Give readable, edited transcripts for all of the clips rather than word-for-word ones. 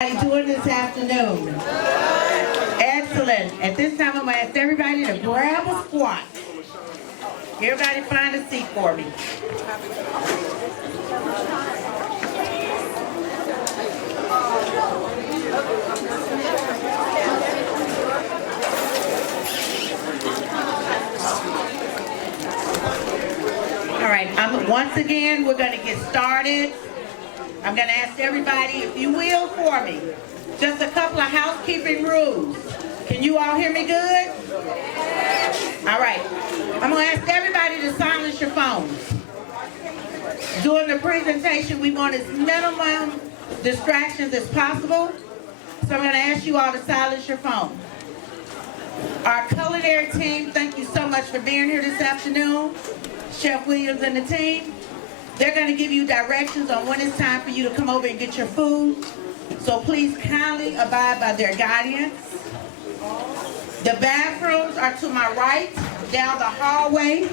Doing this afternoon? Excellent. At this time, I'm going to ask everybody to grab a squat. Everybody find a seat for me. All right, once again, we're going to get started. I'm going to ask everybody, if you will, for me, just a couple of housekeeping rules. Can you all hear me good? All right. I'm going to ask everybody to silence your phones. During the presentation, we want as minimum distractions as possible. So I'm going to ask you all to silence your phone. Our culinary team, thank you so much for being here this afternoon. Chef Williams and the team. They're going to give you directions on when it's time for you to come over and get your food. So please kindly abide by their guidance. The bathrooms are to my right, down the hallway.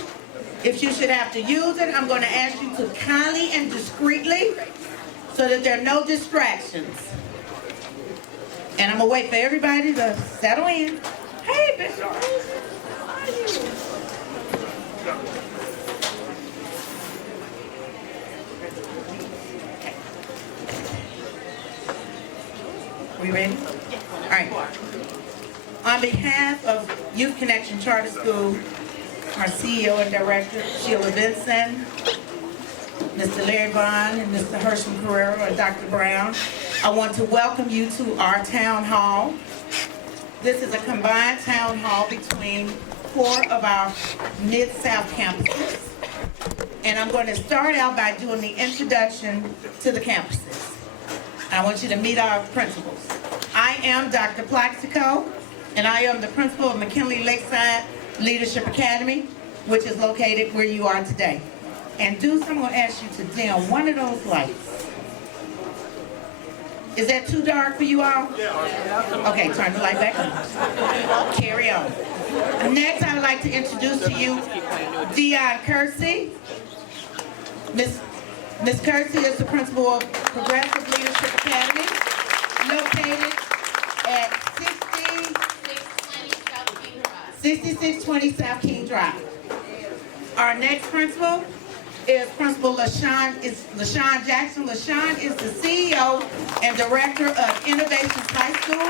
If you should have to use it, I'm going to ask you to kindly and discreetly so that there are no distractions. And I'm going to wait for everybody to settle in. Hey, Bishop. How are you? We ready? All right. On behalf of Youth Connection Charter School, our CEO and Director, Sheila Benson, Mr. Larry Vaughn, and Mr. Herschel Carrero, and Dr. Brown, I want to welcome you to our town hall. This is a combined town hall between 4 of our Mid-South campuses. And I'm going to start out by doing the introduction to the campuses. I want you to meet our principals. I am Dr. Plaxico, and I am the principal of McKinley Lakeside Leadership Academy, which is located where you are today. And Deuce, I'm going to ask you to dim one of those lights. Is that too dark for you all? Yeah. Okay, turn the light back on. Carry on. Next, I would like to introduce to you Dion Kersey. Ms. Kersey is the principal of Progressive Leadership Academy, located at 6620 South King Drive. Our next principal is Principal LaShawn Jackson. LaShawn is the CEO and Director of Innovations High School,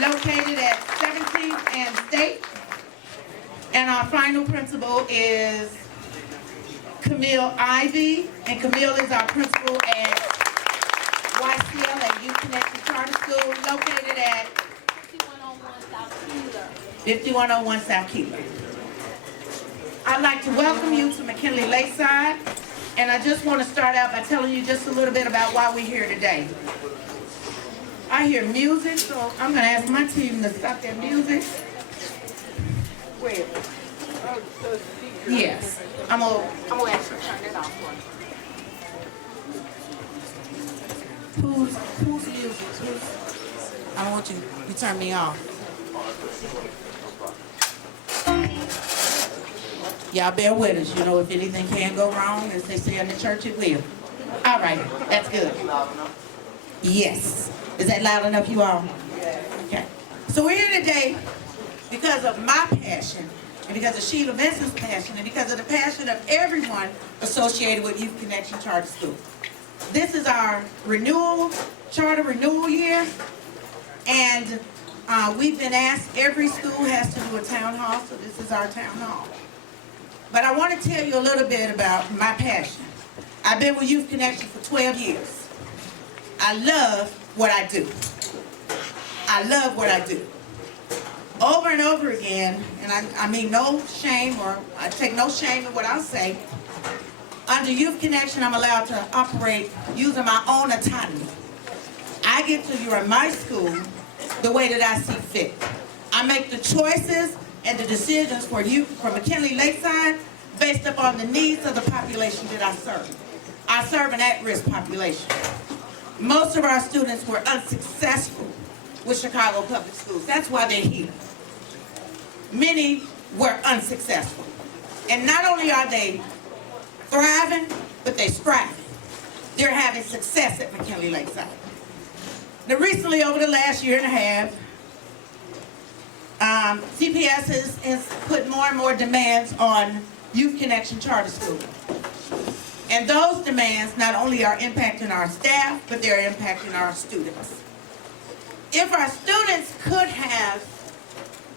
located at 17th and State. And our final principal is Camille Ivy, and Camille is our principal at YCCS at Youth Connection Charter School, located at 5101 South Keeler. I'd like to welcome you to McKinley Lakeside, and I just want to start out by telling you just a little bit about why we're here today. I hear music, so I'm going to ask my team to stop their music. Where? Yes. I'm gonna ask you to turn it off for me. Who's music? I want you turn me off. Y'all bear with us, you know, if anything can go wrong, as they say in the church, it will. All right, that's good. Yes. Is that loud enough, you all? Okay. So we're here today because of my passion, and because of Sheila Benson's passion, and because of the passion of everyone associated with Youth Connection Charter School. This is our charter renewal year, and we've been asked, every school has to do a town hall, so this is our town hall. But I want to tell you a little bit about my passion. I've been with Youth Connection for 12 years. I love what I do. I love what I do. Over and over again, and I mean no shame, or I take no shame in what I say, under Youth Connection I'm allowed to operate using my own autonomy. I get to run my school the way that I see fit. I make the choices and the decisions for McKinley Lakeside based upon the needs of the population that I serve. I serve an at-risk population. Most of our students were unsuccessful with Chicago Public Schools. That's why they're here. Many were unsuccessful. And not only are they thriving, but they're striving. They're having success at McKinley Lakeside. Now recently, over the last year and a half, CPS has put more and more demands on Youth Connection Charter School. And those demands not only are impacting our staff, but they're impacting our students. If our students could have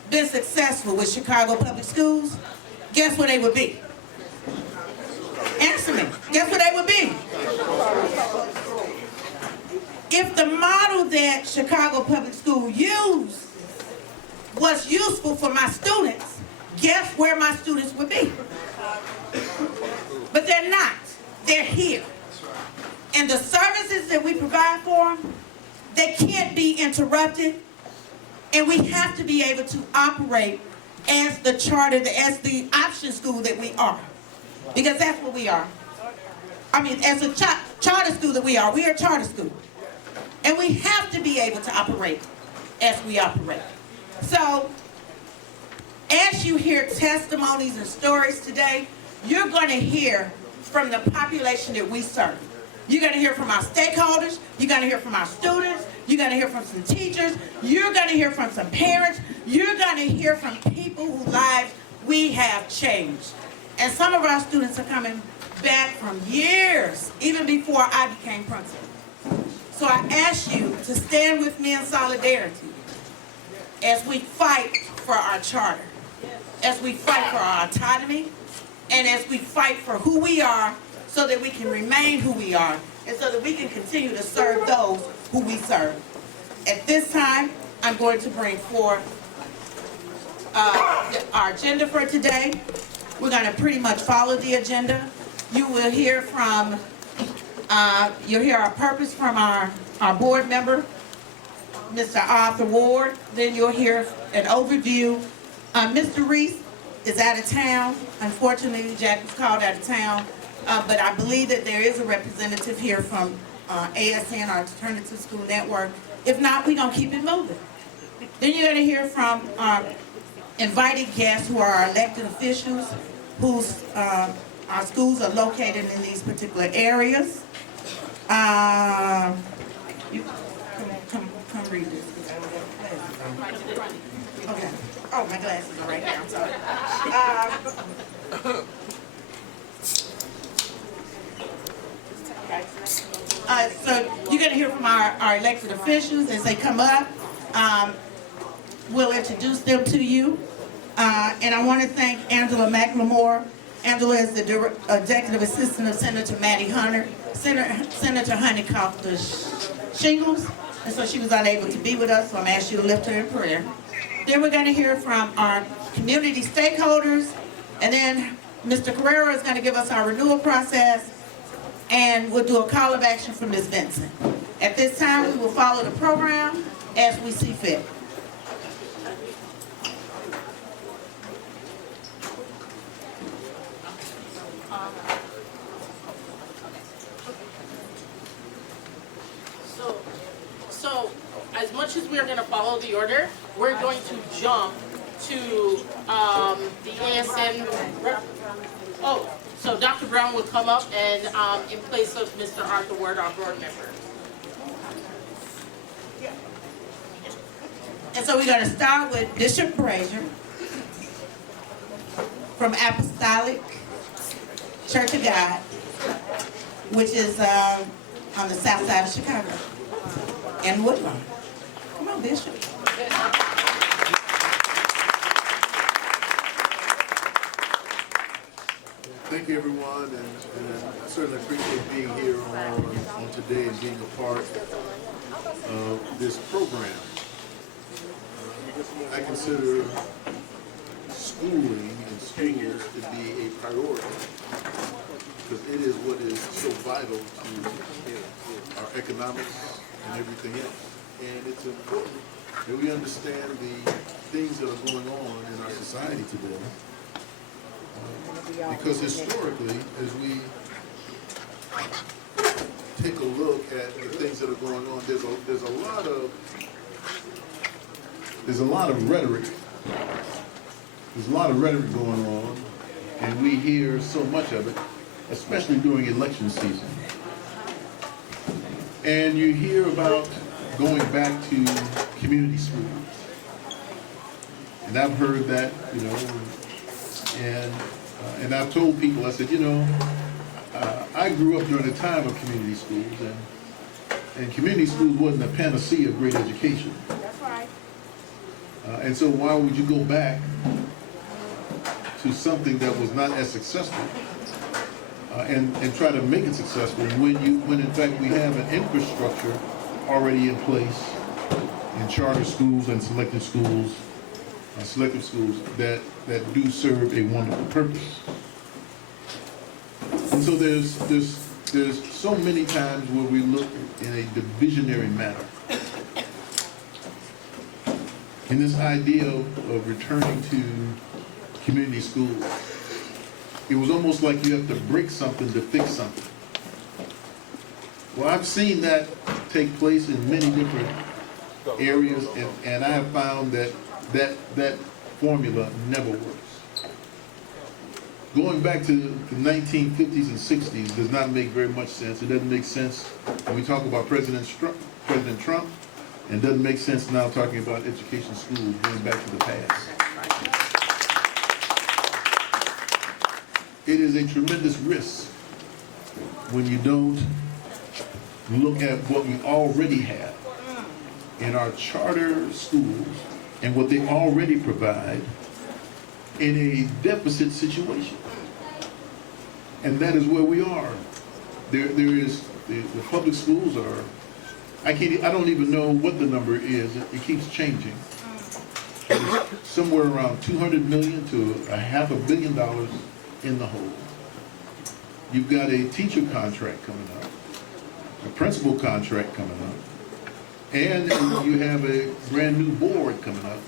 been successful with Chicago Public Schools, guess what they would be? Answer me. Guess what they would be? If the model that Chicago Public School used was useful for my students, guess where my students would be? But they're not. They're here. And the services that we provide for them, they can't be interrupted. And we have to be able to operate as the charter, as the option school that we are. Because that's what we are. I mean, as a charter school that we are a charter school. And we have to be able to operate as we operate. So, as you hear testimonies and stories today, you're going to hear from the population that we serve. You're going to hear from our stakeholders. You're going to hear from our students. You're going to hear from some teachers. You're going to hear from some parents. You're going to hear from people whose lives we have changed. And some of our students are coming back from years, even before I became principal. So I ask you to stand with me in solidarity as we fight for our charter, as we fight for our autonomy, and as we fight for who we are so that we can remain who we are, and so that we can continue to serve those who we serve. At this time, I'm going to bring forth our agenda for today. We're going to pretty much follow the agenda. You will hear from, you'll hear our purpose from our board member, Mr. Arthur Ward. Then you'll hear an overview. Mr. Reese is out of town. Unfortunately, Jack was called out of town. But I believe that there is a representative here from ASN, our Alternative School Network. If not, we're going to keep it moving. Then you're going to hear from our invited guests who are our elected officials, whose our schools are located in these particular areas. You come read this. Okay. Oh, my glasses are right there. I'm sorry. So you're going to hear from our elected officials as they come up. We'll introduce them to you. And I want to thank Angela McLemore. Angela is the executive assistant of Senator Maddie Hunter. Senator Honey caught the shingles, and so she was unable to be with us, so I'm asking you to lift her in prayer. Then we're going to hear from our community stakeholders, and then Mr. Carrera is going to give us our renewal process, and we'll do a call of action from Ms. Vincent. At this time, we will follow the program as we see fit. So, as much as we're going to follow the order, we're going to jump to the ASN. Oh, so Dr. Brown will come up and in place of Mr. Arthur Ward, our board member. And so we're going to start with Bishop Brazier from Apostolic Church of God, which is on the south side of Chicago, and Woodlawn. Come on, Bishop. Thank you, everyone, and I certainly appreciate being here on today and being a part of this program. I consider schooling and schools to be a priority because it is what is so vital to our economics and everything else. And it's important that we understand the things that are going on in our society today. Because historically, as we take a look at the things that are going on, there's a lot of rhetoric. There's a lot of rhetoric going on, and we hear so much of it, especially during election season. And you hear about going back to community schools. And I've heard that, you know, and I've told people, I said, you know, I grew up during the time of community schools, and community schools wasn't a panacea of great education. That's right. And so why would you go back to something that was not as successful and try to make it successful when in fact we have an infrastructure already in place in charter schools and selective schools that do serve a wonderful purpose. And so there's so many times where we look in a divisionary manner. In this idea of returning to community schools, it was almost like you have to break something to fix something. Well, I've seen that take place in many different areas, and I have found that formula never works. Going back to the 1950s and 60s does not make very much sense. It doesn't make sense when we talk about President Trump, and doesn't make sense now talking about education schools going back to the past. It is a tremendous risk when you don't look at what we already have in our charter schools and what they already provide in a deficit situation. And that is where we are. There is, the public schools are, I don't even know what the number is. It keeps changing. It's somewhere around $200 million to $500 million in the hole. You've got a teacher contract coming up, a principal contract coming up, and you have a brand new board coming up.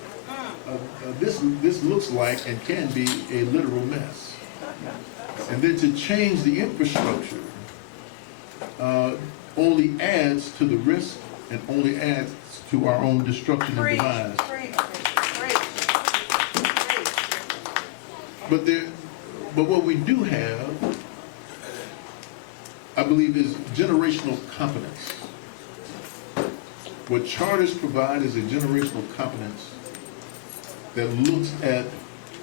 This looks like and can be a literal mess. And then to change the infrastructure only adds to the risk and only adds to our own destruction and demise. But what we do have, I believe, is generational competence. What charters provide is a generational competence that looks at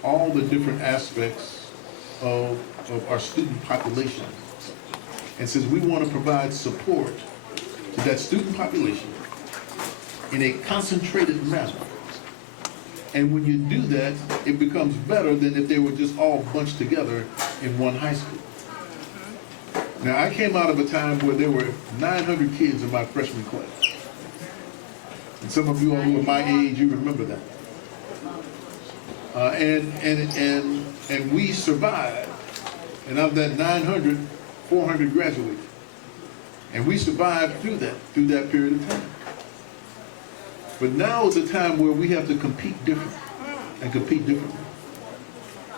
all the different aspects of our student population and says we want to provide support to that student population in a concentrated manner. And when you do that, it becomes better than if they were just all bunched together in one high school. Now, I came out of a time where there were 900 kids in my freshman class. And some of you all who are my age, you remember that. And we survived. And of that 900, 400 graduated. And we survived through that period of time. But now is a time where we have to compete differently and compete differently.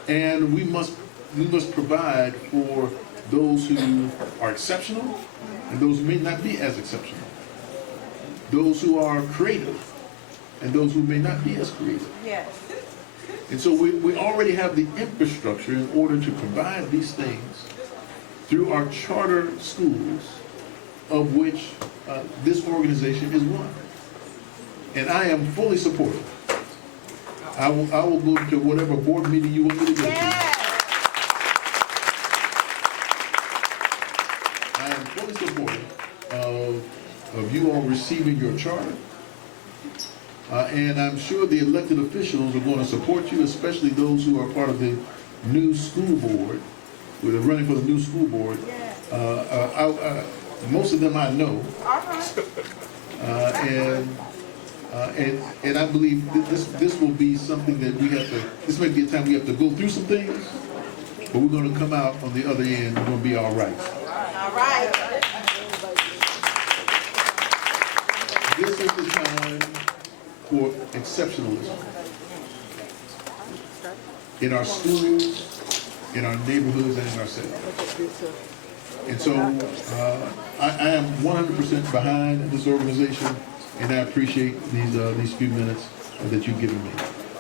And we must provide for those who are exceptional and those who may not be as exceptional. Those who are creative and those who may not be as creative. Yes. And so we already have the infrastructure in order to provide these things through our charter schools, of which this organization is one. And I am fully supportive. I will go to whatever board meeting you want me to go to. I am fully supportive of you all receiving your charter. And I'm sure the elected officials are going to support you, especially those who are part of the new school board, who are running for the new school board. Most of them I know. And I believe this will be something that we have to, this may be a time we have to go through some things, but we're going to come out on the other end, we're going to be all right. All right. This is the time for exceptionalism in our schools, in our neighborhoods, and in ourselves. And so I am 100% behind this organization, and I appreciate these few minutes that you've given me.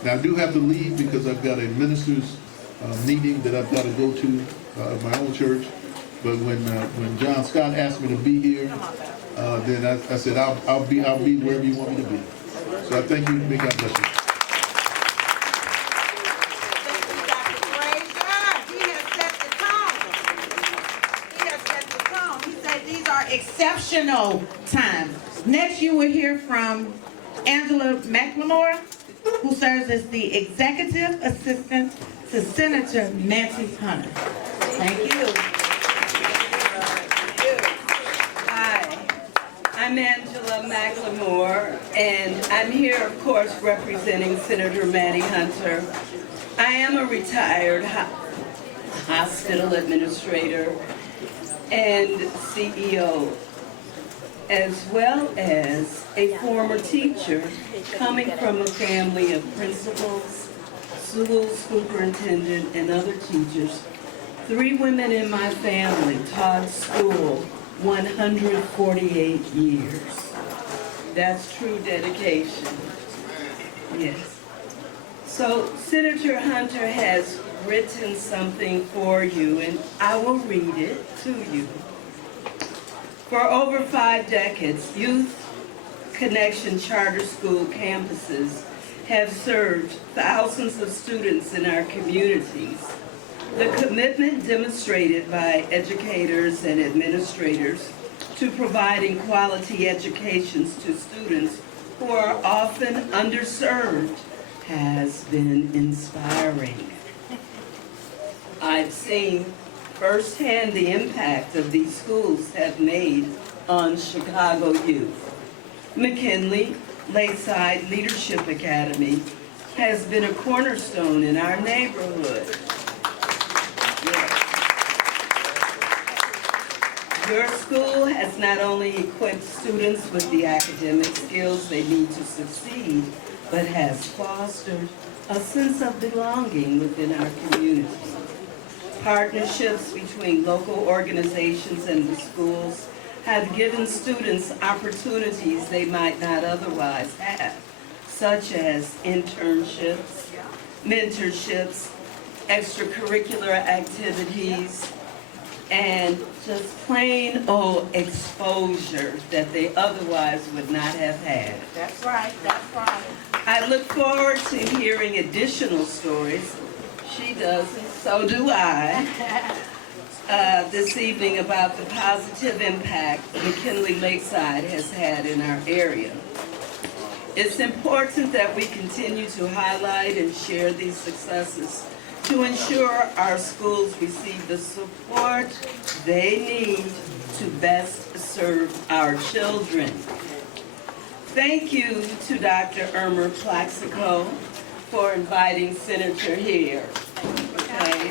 Now, I do have to leave because I've got a minister's meeting that I've got to go to at my own church. But when John Scott asked me to be here, then I said, I'll be wherever you want me to be. So I thank you, may God bless you. Thank you, Dr. Frazier. He has set the tone. He has set the tone. He said these are Exceptional times. Next, you will hear from Angela McLemore, who serves as the Executive Assistant to Senator Nancy Hunter. Thank you. Hi, I'm Angela McLemore, and I'm here, of course, representing Senator Maddie Hunter. I am a retired hospital administrator and CEO, as well as a former teacher coming from a family of principals, school superintendent, and other teachers. 3 women in my family taught school 148 years. That's true dedication. Yes. So Senator Hunter has written something for you, and I will read it to you. For over 5 decades, Youth Connection Charter School campuses have served thousands of students in our communities. The commitment demonstrated by educators and administrators to providing quality educations to students who are often underserved has been inspiring. I've seen firsthand the impact of these schools have made on Chicago youth. McKinley Lakeside Leadership Academy has been a cornerstone in our neighborhood. Your school has not only equipped students with the academic skills they need to succeed, but has fostered a sense of belonging within our community. Partnerships between local organizations and the schools have given students opportunities they might not otherwise have, such as internships, mentorships, extracurricular activities, and just plain old exposure that they otherwise would not have had. That's right, that's right. I look forward to hearing additional stories. She does, and so do I, this evening about the positive impact McKinley Lakeside has had in our area. It's important that we continue to highlight and share these successes to ensure our schools receive the support they need to best serve our children. Thank you to Dr. Irma Plaxico for inviting Senator here. Okay.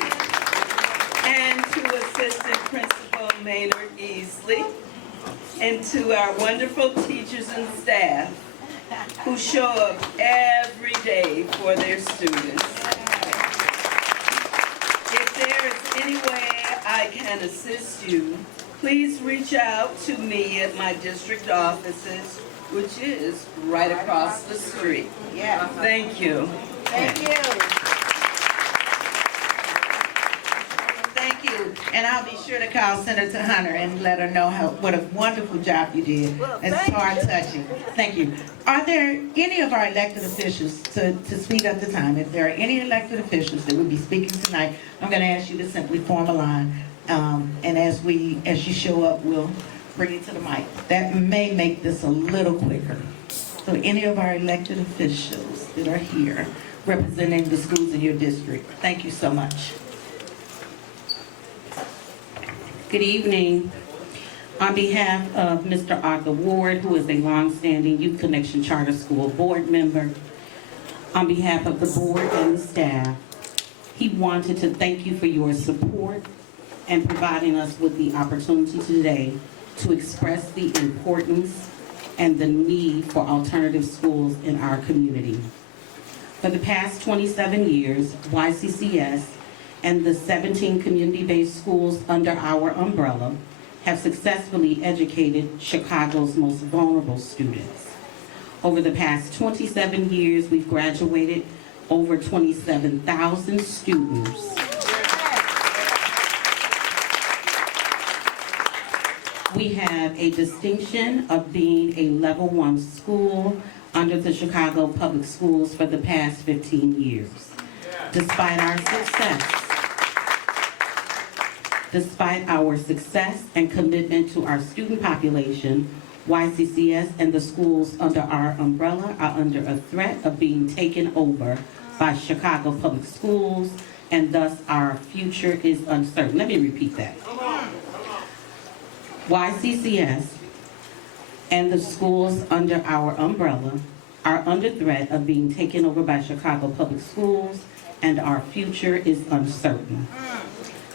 And to Assistant Principal Maynard Easley, and to our wonderful teachers and staff who show up every day for their students. If there is any way I can assist you, please reach out to me at my district offices, which is right across the street. Yeah. Thank you. Thank you. Thank you. And I'll be sure to call Senator Hunter and let her know what a wonderful job you did. Well, It's thank heart you. touching. Thank you. Are there any of our elected officials, to speed up the time, if there are any elected officials that will be speaking tonight, I'm going to ask you to simply form a line. And as you show up, we'll bring you to the mic. That may make this a little quicker. So any of our elected officials that are here representing the schools in your district, thank you so much. Good evening. On behalf of Mr. Arthur Ward, who is a longstanding Youth Connection Charter School board member, on behalf of the board and the staff, he wanted to thank you for your support and providing us with the opportunity today to express the importance and the need for alternative schools in our community. For the past 27 years, YCCS and the 17 community-based schools under our umbrella have successfully educated Chicago's most vulnerable students. Over the past 27 years, we've graduated over 27,000 students. We have a distinction of being a level 1 school under the Chicago Public Schools for the past 15 years. Despite our success and commitment to our student population, YCCS and the schools under our umbrella are under a threat of being taken over by Chicago Public Schools, and thus our future is uncertain. Let me repeat that. YCCS and the schools under our umbrella are under threat of being taken over by Chicago Public Schools, and our future is uncertain.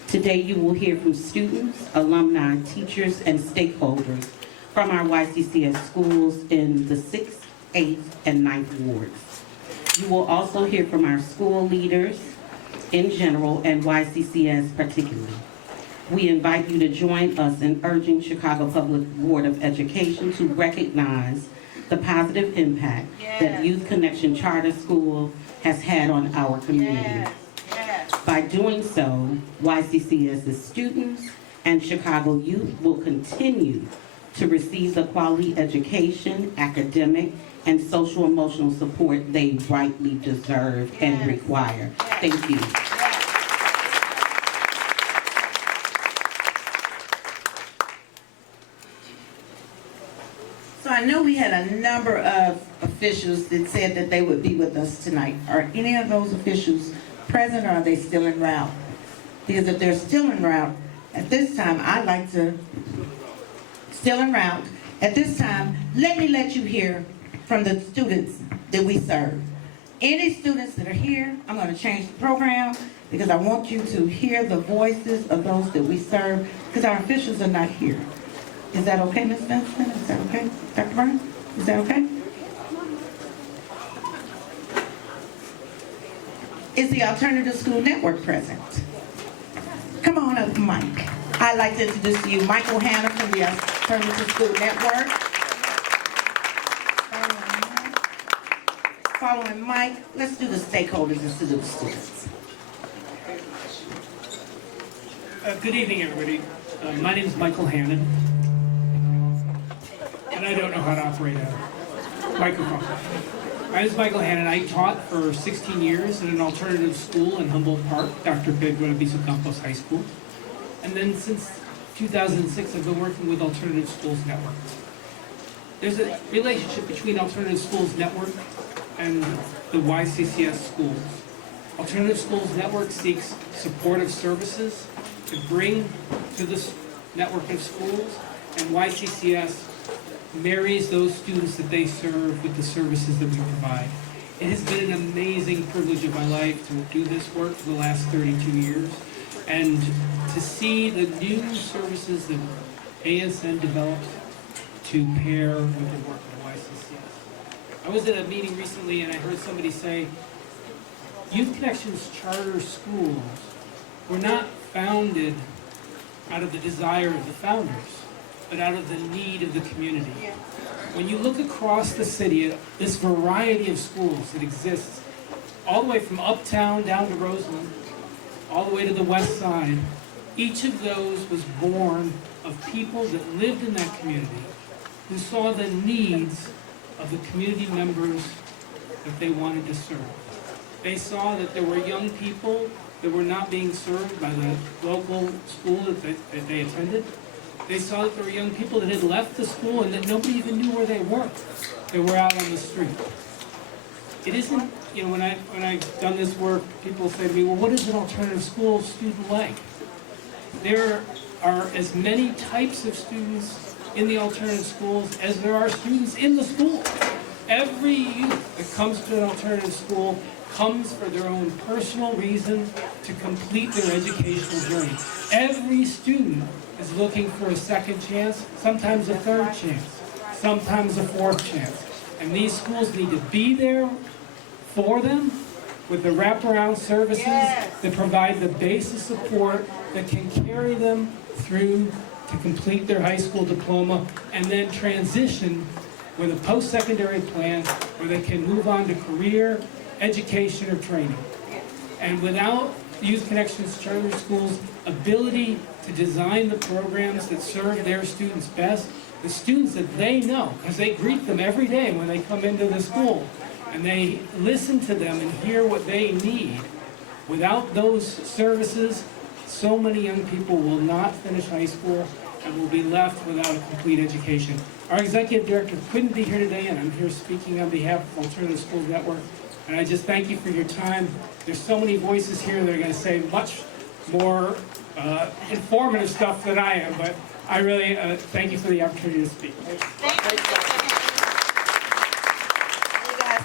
Today you will hear from students, alumni, teachers, and stakeholders from our YCCS schools in the 6th, 8th, and 9th wards. You will also hear from our school leaders in general and YCCS particularly. We invite you to join us in urging Chicago Public Board of Education to recognize the positive impact that Youth Connection Charter School has had on our community. By doing so, YCCS's students and Chicago youth will continue to receive the quality education, academic, and social emotional support they rightly deserve and require. Thank you. So I know we had a number of officials that said that they would be with us tonight. Are any of those officials present, or are they still en route? Because if they're still en route, at this time, I'd like to, still en route, at this time, let you hear from the students that we serve. Any students that are here, I'm going to change the program because I want you to hear the voices of those that we serve, because our officials are not here. Is that okay, Ms. Benson? Is that okay? Dr. Brown? Is that okay? Is the Alternative School Network present? Come on up, Mike. I'd like to introduce to you Michael Hanna from the Alternative School Network. Following Mike, let's do the stakeholders instead of the students. Good evening, everybody. My name is Michael Hannon, and I don't know how to operate a microphone. My name is Michael Hannon. I taught for 16 years in an alternative school in Humboldt Park, Dr. Pedro YCCS Campuses High School. And then since 2006, I've been working with Alternative Schools Network. There's a relationship between Alternative Schools Network and the YCCS schools. Alternative Schools Network seeks supportive services to bring to this network of schools, and YCCS marries those students that they serve with the services that we provide. It has been an amazing privilege of my life to do this work for the last 32 years, and to see the new services that ASN developed to pair with the work of YCCS. I was at a meeting recently and I heard somebody say, Youth Connections charter schools were not founded out of the desire of the founders, but out of the need of the community. When you look across the city at this variety of schools that exists, all the way from uptown down to Roseland, all the way to the west side, each of those was born of people that lived in that community, who saw the needs of the community members that they wanted to serve. They saw that there were young people that were not being served by the local school that they attended. They saw that there were young people that had left the school and that nobody even knew where they were. They were out on the street. It isn't, when I've done this work, people say to me, well, what is an alternative school student like? There are as many types of students in the alternative schools as there are students in the school. Every youth that comes to an alternative school comes for their own personal reason to complete their educational journey. Every student is looking for a second chance, sometimes a third chance, sometimes a fourth chance. And these schools need to be there for them with the wraparound services that provide the basic support that can carry them through to complete their high school diploma and then transition with a post-secondary plan where they can move on to career, education, or training. And without Youth Connections Charter Schools' ability to design the programs that serve their students best, the students that they know, because they greet them every day when they come into the school, and they listen to them and hear what they need. Without those services, so many young people will not finish high school and will be left without a complete education. Our executive director couldn't be here today, and I'm here speaking on behalf of Alternative Schools Network. And I just thank you for your time. There's so many voices here that are going to say much more informative stuff than I am, but I really thank you for the opportunity to speak.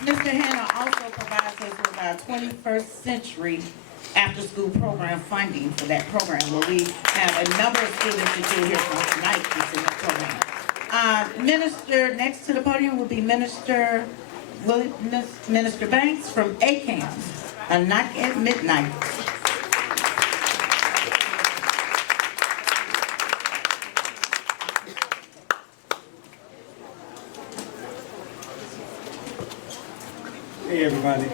Mr. Hanna also provides us with our 21st century after-school program funding for that program, where we have a number of students that you'll hear from tonight that's in that program. Minister, next to the podium will be Minister Banks from ACAMS, a knock at midnight. Hey everybody,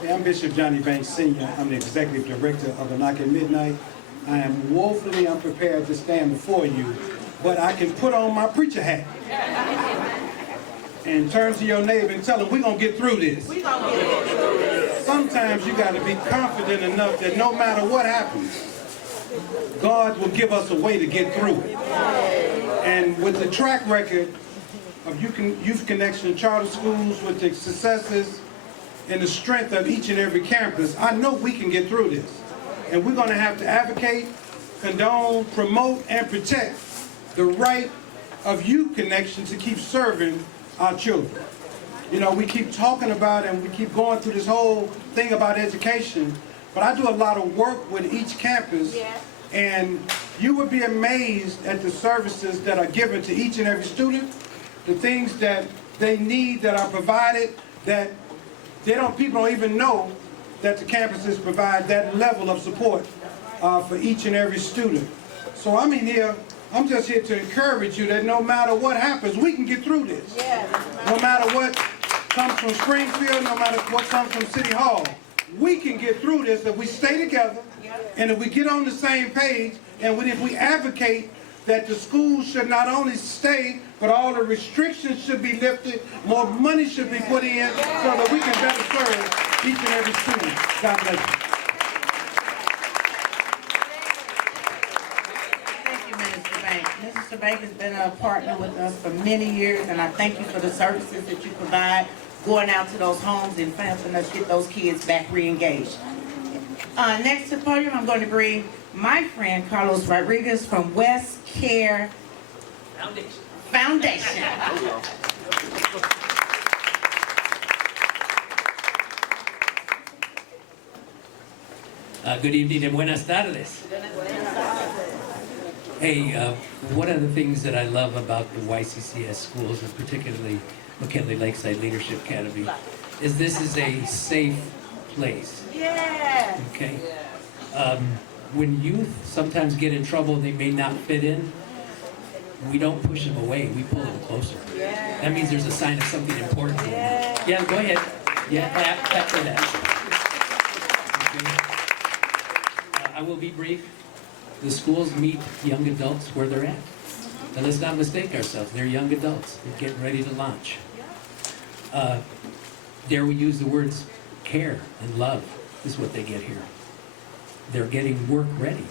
hey, I'm Bishop Johnny Banks Sr. I'm the Executive Director of the Knock at Midnight. I am woefully unprepared to stand before you, but I can put on my preacher hat and turn to your neighbor and tell him we're going to get through this. Sometimes you got to be confident enough that no matter what happens, God will give us a way to get through it. And with the track record of Youth Connection charter schools, with the successes and the strength of each and every campus, I know we can get through this. And we're going to have to advocate, condone, promote, and protect the right of Youth Connection to keep serving our children. You know, we keep talking about and we keep going through this whole thing about education, but I do a lot of work with each campus, and you would be amazed at the services that are given to each and every student, the things that they need that are provided, that people don't even know that the campuses provide that level of support for each and every student. So I'm just here to encourage you that no matter what happens, we can get through this. No matter what comes from Springfield, no matter what comes from City Hall, we can get through this if we stay together and if we get on the same page, and if we advocate that the schools should not only stay, but all the restrictions should be lifted, more money should be put in so that we can better serve each and every student. God bless you. Thank you, Minister Banks. Mr. Banks has been a partner with us for many years, and I thank you for the services that you provide, going out to those homes and helping us get those kids back re-engaged. Next to the podium, I'm going to bring my friend Carlos Rodriguez from West Care Foundation. Good evening and buenas tardes. Hey, one of the things that I love about the YCCS schools, and particularly McKinley Lakeside Leadership Academy, is this is a safe place. Yeah. Okay? When youth sometimes get in trouble, they may not fit in, we don't push them away, we pull them closer. Yeah. That means there's a sign of something important. Yeah, go ahead. Yeah, clap for that. Okay. I will be brief. The schools meet young adults where they're at. Now let's not mistake ourselves. They're young adults. They're getting ready to launch. Dare we use the words care and love is what they get here. They're getting work ready.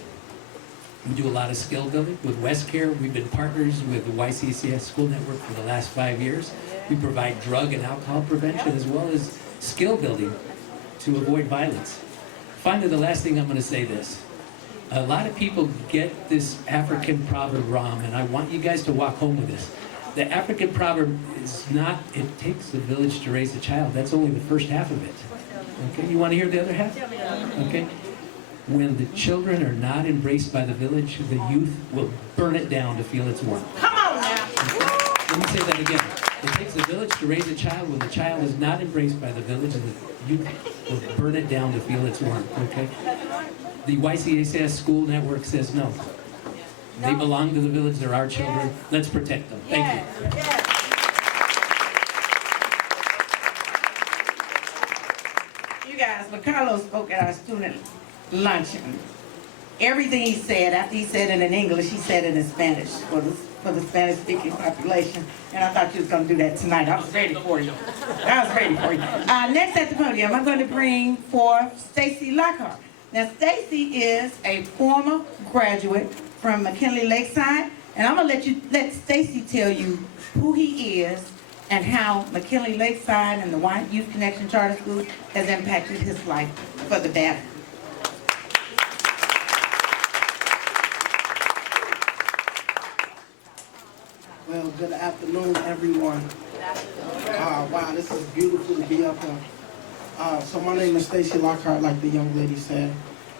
We do a lot of skill building. With West Care, we've been partners with the YCCS School Network for the last 5 years. We provide drug and alcohol prevention as well as skill building to avoid violence. Finally, the last thing I'm going to say this. A lot of people get this African proverb wrong, and I want you guys to walk home with this. The African proverb is not, it takes a village to raise a child. That's only the first half of it. Okay, you want to hear the other half? Okay. When the children are not embraced by the village, the youth will burn it down to feel its warmth. Come on now. Okay. Let me say that again. It takes a village to raise a child. When the child is not embraced by the village, the youth will burn it down to feel its warmth. Okay. The YCCS School Network says no. They belong to the village. They're our children. Let's protect them. Thank you. You guys, when Carlos spoke at our student luncheon, everything he said, after he said it in English, he said it in Spanish for the Spanish-speaking population. And I thought you was going to do that tonight. I was ready for you. Next at the podium, I'm going to bring forth Stacy Lockhart. Now, Stacy is a former graduate from McKinley Lakeside, and I'm going to let Stacy tell you who he is and how McKinley Lakeside and the Youth Connection Charter School has impacted his life for the better. Well, good afternoon, everyone. Wow, this is beautiful to be up here. So my name is Stacy Lockhart, like the young lady said,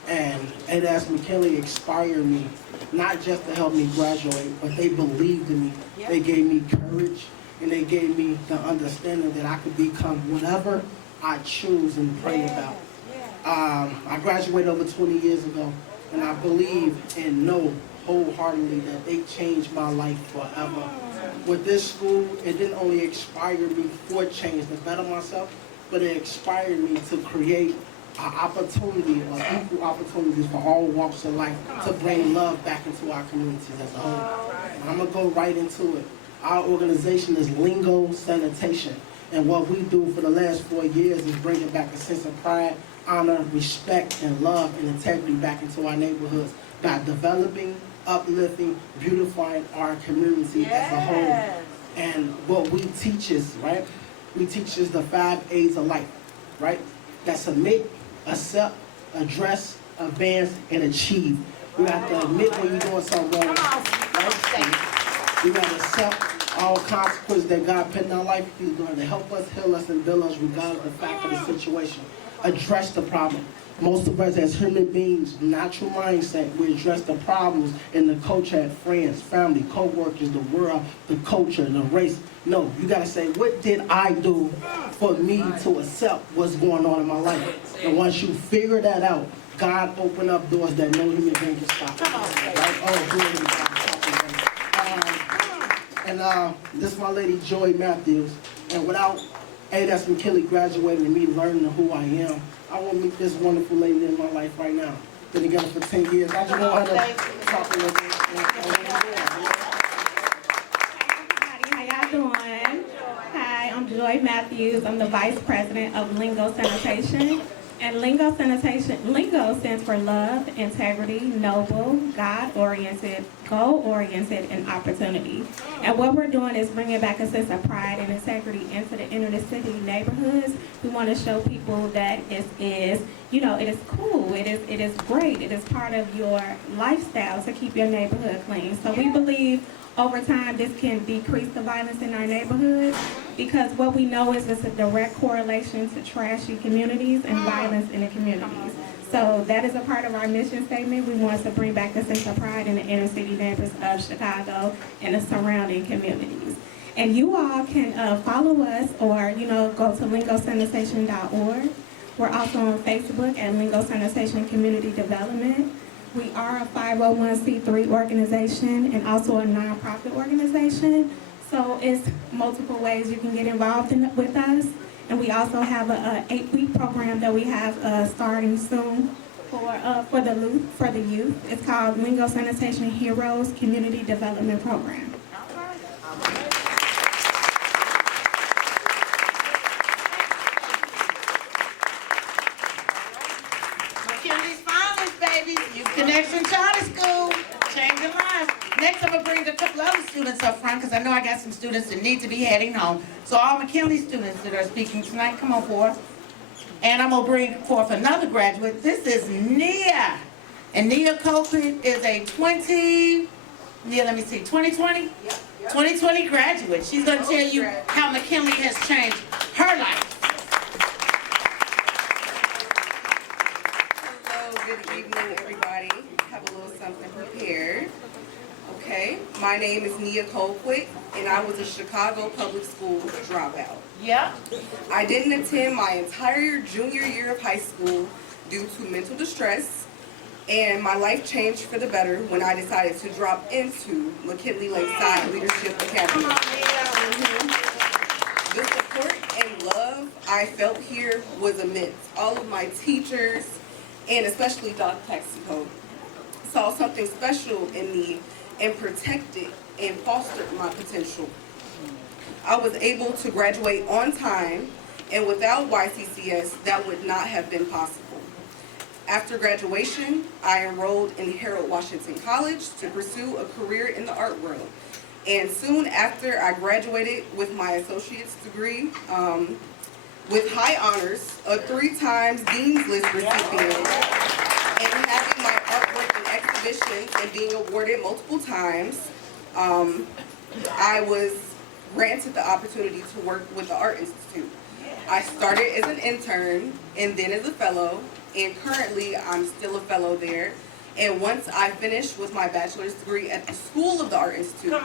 and ADAS McKinley inspired me, not just to help me graduate, but they believed in me. They gave me courage, and they gave me the understanding that I could become whatever I choose and pray about. I graduated over 20 years ago, and I believe and know wholeheartedly that they changed my life forever. With this school, it didn't only inspire me for change to better myself, but it inspired me to create an opportunity or equal opportunities for all walks of life to bring love back into our communities as a whole. And I'm gonna go right into it. Our organization is Lingo Sanitation, and what we do for the last 4 years is bringing back a sense of pride, honor, respect, and love and integrity back into our neighborhoods by developing, uplifting, beautifying our community as a whole. And what we teach is, right? We teach is the 5 A's of life, right? That's admit, accept, address, advance, and achieve. You have to admit when you're doing something wrong, right? You got to accept all consequences that God put in our life. He's going to help us, heal us, and build us regardless of the fact of the situation. Address the problem. Most of us as human beings, natural mindset, we address the problems in the culture at friends, family, co-workers, the world, the culture, the race. No, you gotta say, what did I do for me to accept what's going on in my life? And once you figure that out, God opened up doors that no human being can stop. Right? Oh, glory to God. This is my lady, Joy Matthews. And without ADAS McKinley graduating and me learning who I am, I want to meet this wonderful lady in my life right now. Been together for 10 years. I just want her to talk a little bit. How y'all doing? Hi, I'm Joy Matthews. I'm the Vice President of Lingo Sanitation. And Lingo Sanitation, Lingo stands for love, integrity, noble, God-oriented, goal-oriented, and opportunity. And what we're doing is bringing back a sense of pride and integrity into the inner city neighborhoods. We want to show people that it is cool, it is great, it is part of your lifestyle to keep your neighborhood clean. So we believe over time this can decrease the violence in our neighborhoods, because what we know is it's a direct correlation to trashy communities and violence in the communities. So that is a part of our mission statement. We want to bring back a sense of pride in the inner city neighborhoods of Chicago and the surrounding communities. And you all can follow us or, go to lingosanitation.org. We're also on Facebook at Lingo Sanitation Community Development. We are a 501c3 organization and also a nonprofit organization. So it's multiple ways you can get involved with us. And we also have a 8-week program that we have starting soon for the youth. It's called Lingo Sanitation Heroes Community Development Program. McKinley's finest, baby. Youth Connection Charter School. Changing lives. Next, I'm going to bring a couple other students up front because I know I got some students that need to be heading home. So all McKinley students that are speaking tonight, come on forward. And I'm going to bring forth another graduate. This is Nia. And Nia Copeland is a 2020? 2020 graduate. She's going to tell you how McKinley has changed her life. Hello, good evening, everybody. Have a little something prepared. Okay, my name is Nia Colquitt, and I was a Chicago public school dropout. Yeah. I didn't attend my entire junior year of high school due to mental distress, and my life changed for the better when I decided to drop into McKinley Lakeside Leadership Academy. The support and love I felt here was immense. All of my teachers, and especially Dr. Taxico. saw something special in me and protected and fostered my potential. I was able to graduate on time, and without YCCS, that would not have been possible. After graduation, I enrolled in Harold Washington College to pursue a career in the art world. And soon after I graduated with my associate's degree, with high honors, a 3 times Dean's List recipient, and having my artwork in exhibitions and being awarded multiple times, I was granted the opportunity to work with the Art Institute. I started as an intern and then as a fellow, and currently I'm still a fellow there. And once I finish with my bachelor's degree at the School of the Art Institute,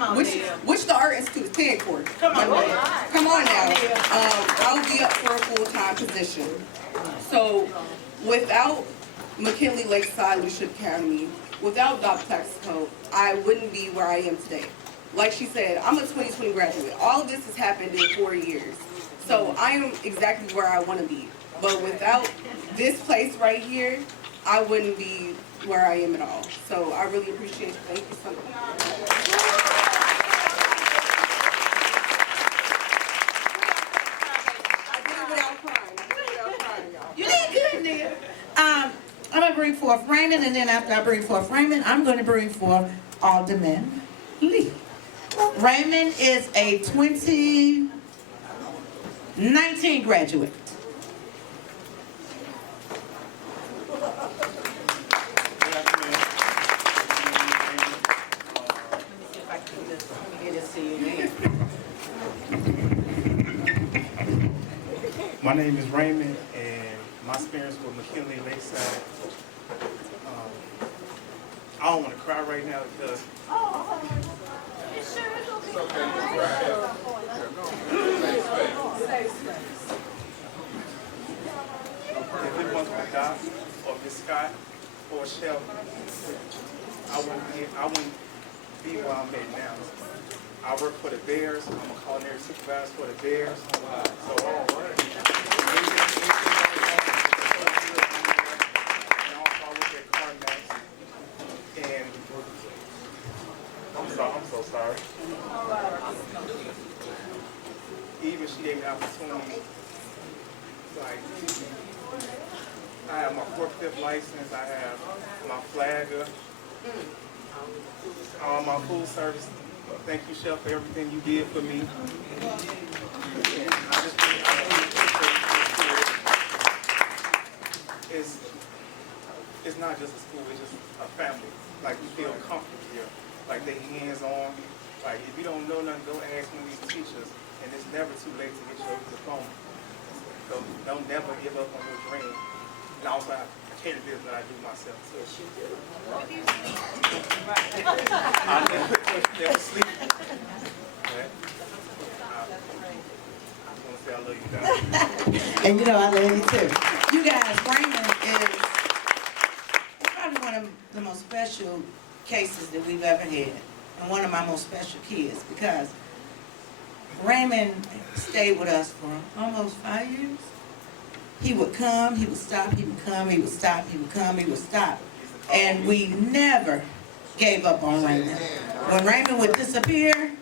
which the Art Institute is paying for. Come on now. I'll be up for a full-time position. So without McKinley Lakeside Leadership Academy, without Dr. Taxico, I wouldn't be where I am today. Like she said, I'm a 2020 graduate. All of this has happened in 4 years. So I am exactly where I want to be. But without this place right here, I wouldn't be where I am at all. So I really appreciate it. Thank you so much. I did it without crying, y'all. You did good, Nia. I'm gonna bring forth Raymond, and then after I bring forth Raymond, I'm gonna bring forth Alderman Lee. Raymond is a 2019 graduate. My name is Raymond, and my experience with McKinley Lakeside, I don't want to cry right now because if it wasn't for Doc or Miss Scott or Shelby, I wouldn't be where I'm at now. I work for the Bears. I'm a culinary supervisor for the Bears. So, and also I work at CarMax. And I'm so sorry. Even she gave me the opportunity. Like, I have my forklift license. I have my flagger. My food service. Thank you, Chef, for everything you did for me. It's not just a school, it's just a family. Like, you feel comfortable here. Like, they hands-on. Like, if you don't know nothing, go ask one of these teachers. And it's never too late to get your diploma. So don't never give up on your dream. And also, I cater business that I do myself, too. I never sleep. I just want to say I love you guys. And you know I love you too. You guys, Raymond is probably one of the most special cases that we've ever had. And one of my most special kids, because Raymond stayed with us for almost 5 years. He would come, he would stop, he would come, he would stop, he would come, he would stop. And we never gave up on Raymond. When Raymond would disappear,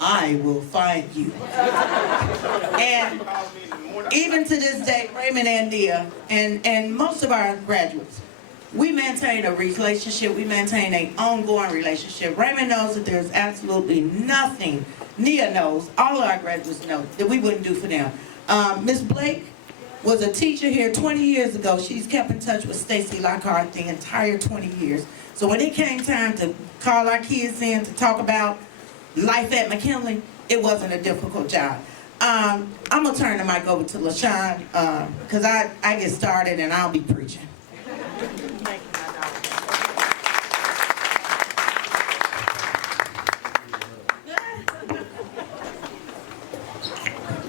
I will find you. And even to this day, Raymond and Nia, and most of our graduates, we maintain a relationship, we maintain an ongoing relationship. Raymond knows that there's absolutely nothing, Nia knows, all of our graduates know, that we wouldn't do for them. Miss Blake was a teacher here 20 years ago. She's kept in touch with Stacy Lockhart the entire 20 years. So when it came time to call our kids in to talk about life at McKinley, it wasn't a difficult job. I'm going to turn the mic over to LaShawn, because I get started and I'll be preaching.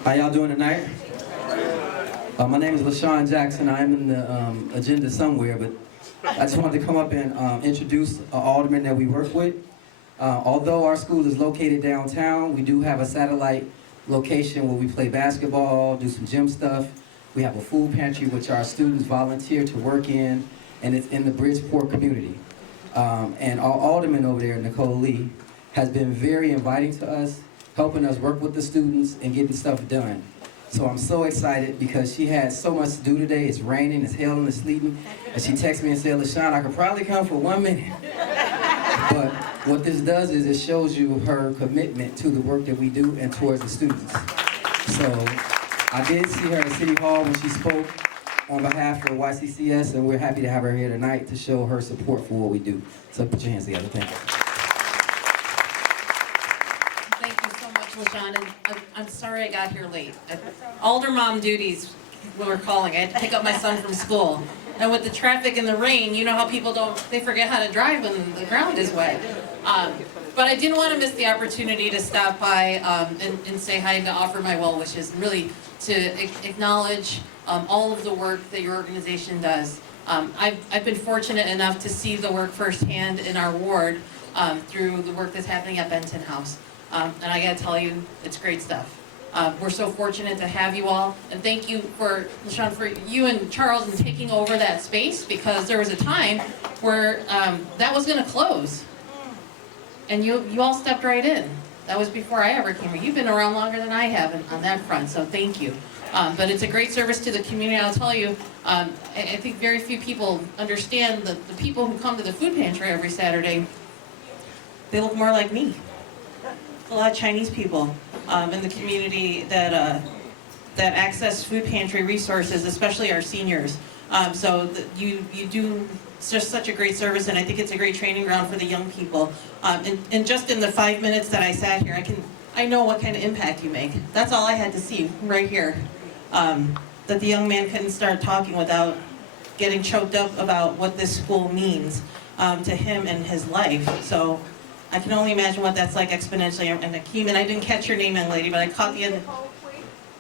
How y'all doing tonight? My name is LaShawn Jackson. I'm in the agenda somewhere, but I just wanted to come up and introduce an alderman that we work with. Although our school is located downtown, we do have a satellite location where we play basketball, do some gym stuff. We have a food pantry which our students volunteer to work in, and it's in the Bridgeport community. And our alderman over there, Nicole Lee, has been very inviting to us, helping us work with the students and getting stuff done. So I'm so excited because she had so much to do today. It's raining, it's hailing, it's sleeting. And she texted me and said, LaShawn, I could probably come for 1 minute. But what this does is it shows you her commitment to the work that we do and towards the students. So I did see her at City Hall when she spoke on behalf of YCCS, and we're happy to have her here tonight to show her support for what we do. So put your hands together. Thank you. Thank you so much, LaShawn, and I'm sorry I got here late. Alder mom duties, we were calling. I had to pick up my son from school. And with the traffic and the rain, you know how people they forget how to drive when the ground is wet. But I didn't want to miss the opportunity to stop by and say hi and to offer my well wishes, and really to acknowledge all of the work that your organization does. I've been fortunate enough to see the work firsthand in our ward through the work that's happening at Benton House. And I gotta tell you, it's great stuff. We're so fortunate to have you all, and thank you for, LaShawn, for you and Charles in taking over that space, because there was a time where that was gonna close. And you all stepped right in. That was before I ever came here. You've been around longer than I have on that front, so thank you. But it's a great service to the community. I'll tell you, I think very few people understand that the people who come to the food pantry every Saturday, they look more like me. A lot of Chinese people in the community that access food pantry resources, especially our seniors. You do just such a great service, and I think it's a great training ground for the young people. And just in the 5 minutes that I sat here, I know what kind of impact you make. That's all I had to see right here. That the young man couldn't start talking without getting choked up about what this school means to him and his life. So I can only imagine what that's like exponentially. And Akeem, and I didn't catch your name, young lady, but I caught the end.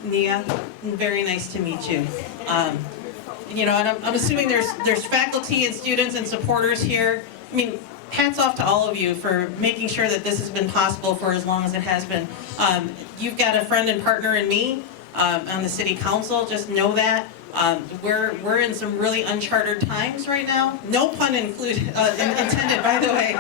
Nia, very nice to meet you. You know, and I'm assuming there's faculty and students and supporters here. I mean, hats off to all of you for making sure that this has been possible for as long as it has been. You've got a friend and partner in me on the city council. Just know that. We're in some really uncharted times right now. No pun intended, by the way.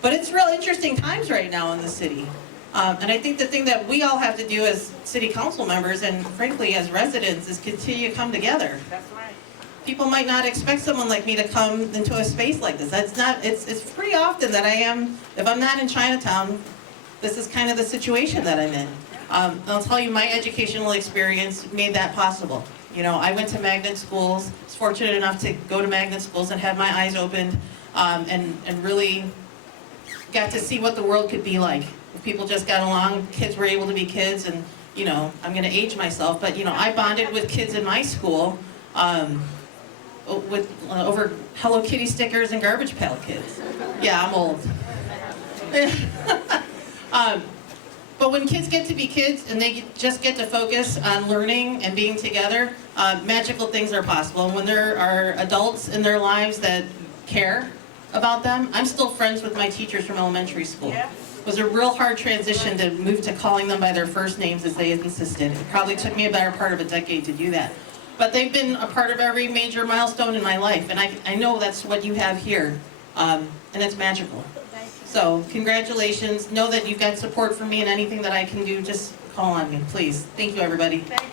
But it's real interesting times right now in the city. And I think the thing that we all have to do as city council members, and frankly as residents, is continue to come together. That's right. People might not expect someone like me to come into a space like this. It's pretty often that if I'm not in Chinatown, this is kind of the situation that I'm in. I'll tell you, my educational experience made that possible. You know, I went to magnet schools, was fortunate enough to go to magnet schools and have my eyes opened, and really got to see what the world could be like. If people just got along, kids were able to be kids, and, you know, I'm gonna age myself, but, you know, I bonded with kids in my school over Hello Kitty stickers and Garbage Pail Kids. Yeah, I'm old. But when kids get to be kids and they just get to focus on learning and being together, magical things are possible. And when there are adults in their lives that care about them, I'm still friends with my teachers from elementary school. Yeah. It was a real hard transition to move to calling them by their first names as they had insisted. It probably took me a better part of a decade to do that. But they've been a part of every major milestone in my life, and I know that's what you have here, and it's magical. So congratulations. Know that you've got support from me, and anything that I can do, just call on me, please. Thank you, everybody. Thank you.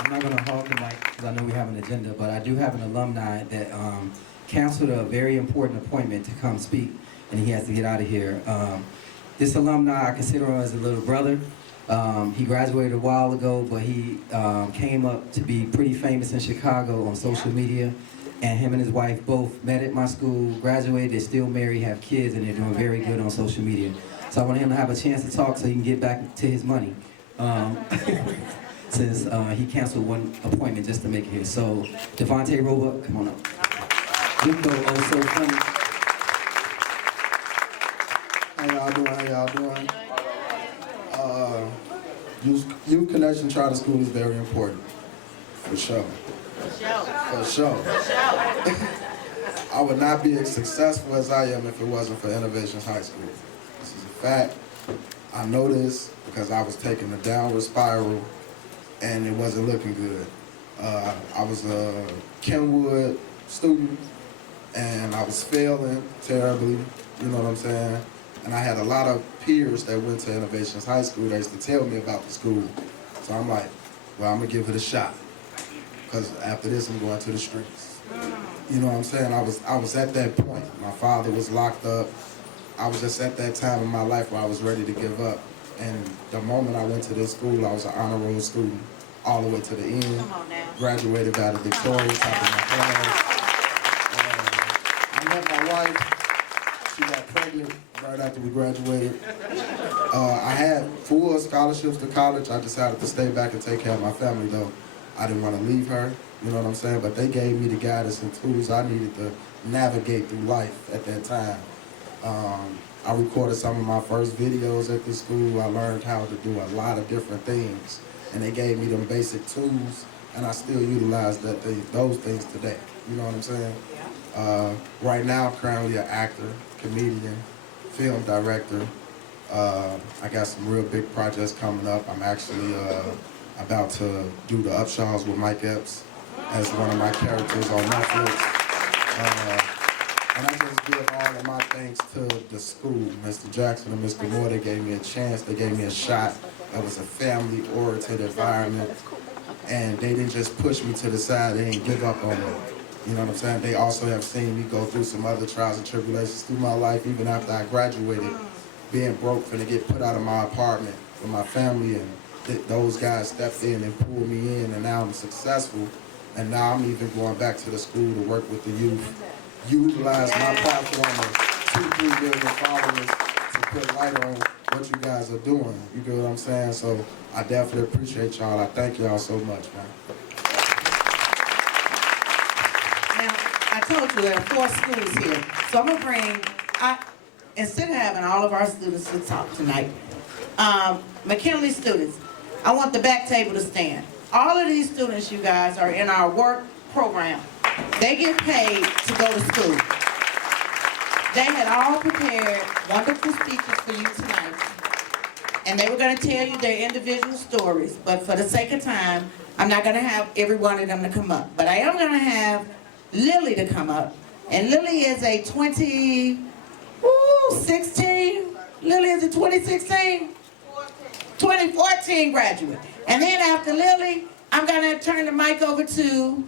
I'm not going to hog the mic because I know we have an agenda, but I do have an alumni that canceled a very important appointment to come speak, and he has to get out of here. This alumni, I consider him as a little brother. He graduated a while ago, but he came up to be pretty famous in Chicago on social media. And him and his wife both met at my school, graduated, they're still married, have kids, and they're doing very good on social media. So I want him to have a chance to talk so he can get back to his money. Since he canceled one appointment just to make it here. So, Devontae Roebuck, come on up. Luco, oh so funny. How y'all doing? Youth Connection Charter School is very important, for sure. For sure. I would not be as successful as I am if it wasn't for Innovations High School. This is a fact. I know this because I was taking a downward spiral and it wasn't looking good. I was a Kenwood student, and I was failing terribly, you know what I'm saying? And I had a lot of peers that went to Innovations High School. They used to tell me about the school. So I'm like, well, I'm gonna give it a shot, because after this, I'm going to the streets. You know what I'm saying? I was at that point. My father was locked up. I was just at that time in my life where I was ready to give up. And the moment I went to this school, I was an honor roll student all the way to the end. Graduated valedictorian, top of my class. I met my wife. She got pregnant right after we graduated. I had full scholarships to college. I decided to stay back and take care of my family, though. I didn't want to leave her, you know what I'm saying? But they gave me the guidance and tools I needed to navigate through life at that time. I recorded some of my first videos at the school. I learned how to do a lot of different things, and they gave me them basic tools, and I still utilize those things today. You know what I'm saying? Right now, I'm currently an actor, comedian, film director. I got some real big projects coming up. I'm actually about to do The Upshaws with Mike Epps as one of my characters on Netflix. And I just give all of my thanks to the school, Mr. Jackson and Mr. Moore. They gave me a chance, they gave me a shot. It was a family-oriented environment, and they didn't just push me to the side, they didn't give up on me. You know what I'm saying? They also have seen me go through some other trials and tribulations through my life, even after I graduated, being broke, finna get put out of my apartment with my family, and those guys stepped in and pulled me in, and now I'm successful. And now I'm even going back to the school to work with the youth. Utilize my platform of 2-3 million followers to put light on what you guys are doing. You get what I'm saying? So I definitely appreciate y'all. I thank y'all so much, man. Now, I told you there are 4 schools here. So I'm gonna bring, instead of having all of our students to talk tonight, McKinley students, I want the back table to stand. All of these students, you guys, are in our work program. They get paid to go to school. They had all prepared wonderful speeches for you tonight. And they were going to tell you their individual stories. But for the sake of time, I'm not going to have every one of them to come up. But I am going to have Lily to come up. And Lily is a 2016. Lily is a 2016? 2014 graduate. And then after Lily, I'm going to turn the mic over to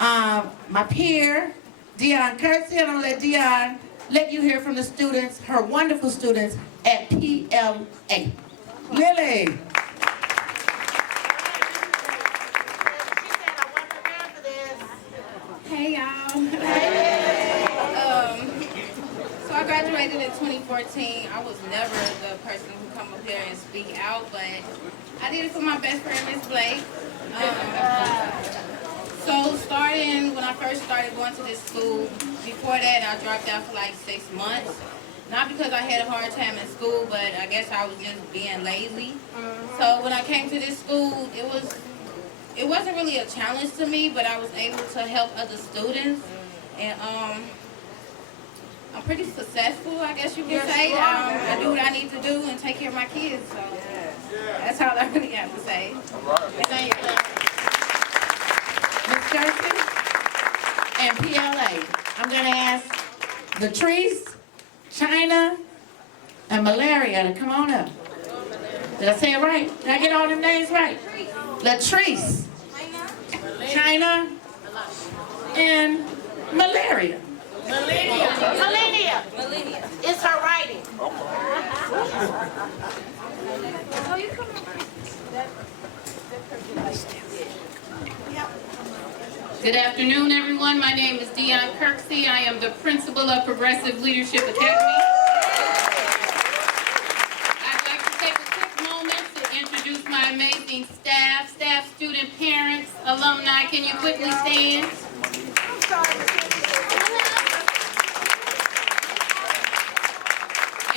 my peer, Dion Kersey, and I'm going to let Dion let you hear from the students, her wonderful students at PLA. Lily. Hey y'all. So I graduated in 2014. I was never the person who come up here and speak out, but I did it for my best friend, Miss Blake. So starting when I first started going to this school, before that I dropped out for like 6 months. Not because I had a hard time in school, but I guess I was just being lazy. So when I came to this school, it wasn't really a challenge to me, but I was able to help other students. And I'm pretty successful, I guess you could say. I do what I need to do and take care of my kids. So that's all I really have to say. Thank you. Ms. Kersey and PLA. I'm going to ask Latrice, China, and Malaria to come on up. Did I say it right? Did I get all them names right? Latrice, China, and Malaria. Melania. It's her writing. Good afternoon, everyone. My name is Dion Kirksey. I am the principal of Progressive Leadership Academy. I'd like to take a quick moment to introduce my amazing staff, student, parents, alumni. Can you quickly stand?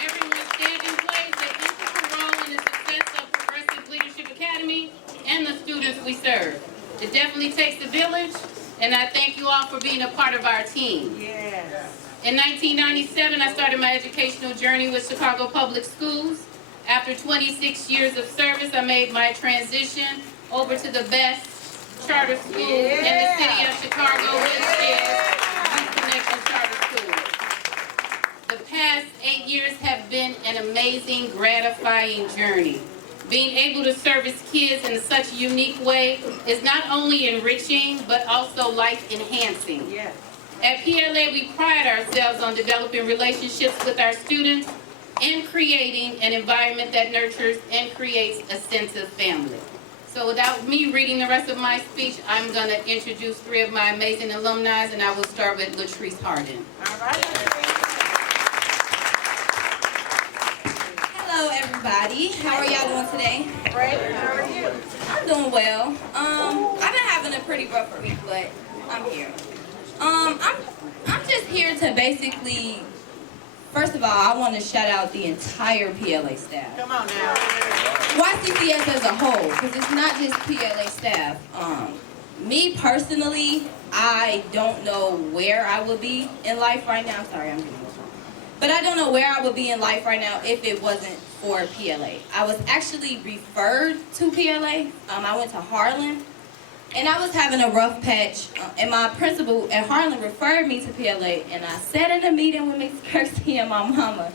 Everyone standing plays an integral role in the success of Progressive Leadership Academy and the students we serve. It definitely takes a village, and I thank you all for being a part of our team. Yes. In 1997, I started my educational journey with Chicago Public Schools. After 26 years of service, I made my transition over to the best charter school in the city of Chicago, which is Youth Connection Charter School. The past 8 years have been an amazing, gratifying journey. Being able to service kids in such a unique way is not only enriching, but also life-enhancing. Yes. At PLA, we pride ourselves on developing relationships with our students and creating an environment that nurtures and creates a sense of family. So without me reading the rest of my speech, I'm going to introduce 3 of my amazing alumni, and I will start with Latrice Harden. All right. Hello, everybody. How are y'all doing today? Great. How are you? I'm doing well. I've been having a pretty rough week, but I'm here. I'm just here to basically, first of all, I want to shout out the entire PLA staff. Come on now. YCCS as a whole, because it's not just PLA staff. Me personally, I don't know where I would be in life right now. Sorry, I'm getting emotional. But I don't know where I would be in life right now if it wasn't for PLA. I was actually referred to PLA. I went to Harlan, and I was having a rough patch. And my principal at Harlan referred me to PLA, and I sat in a meeting with Ms. Kirsty and my mama,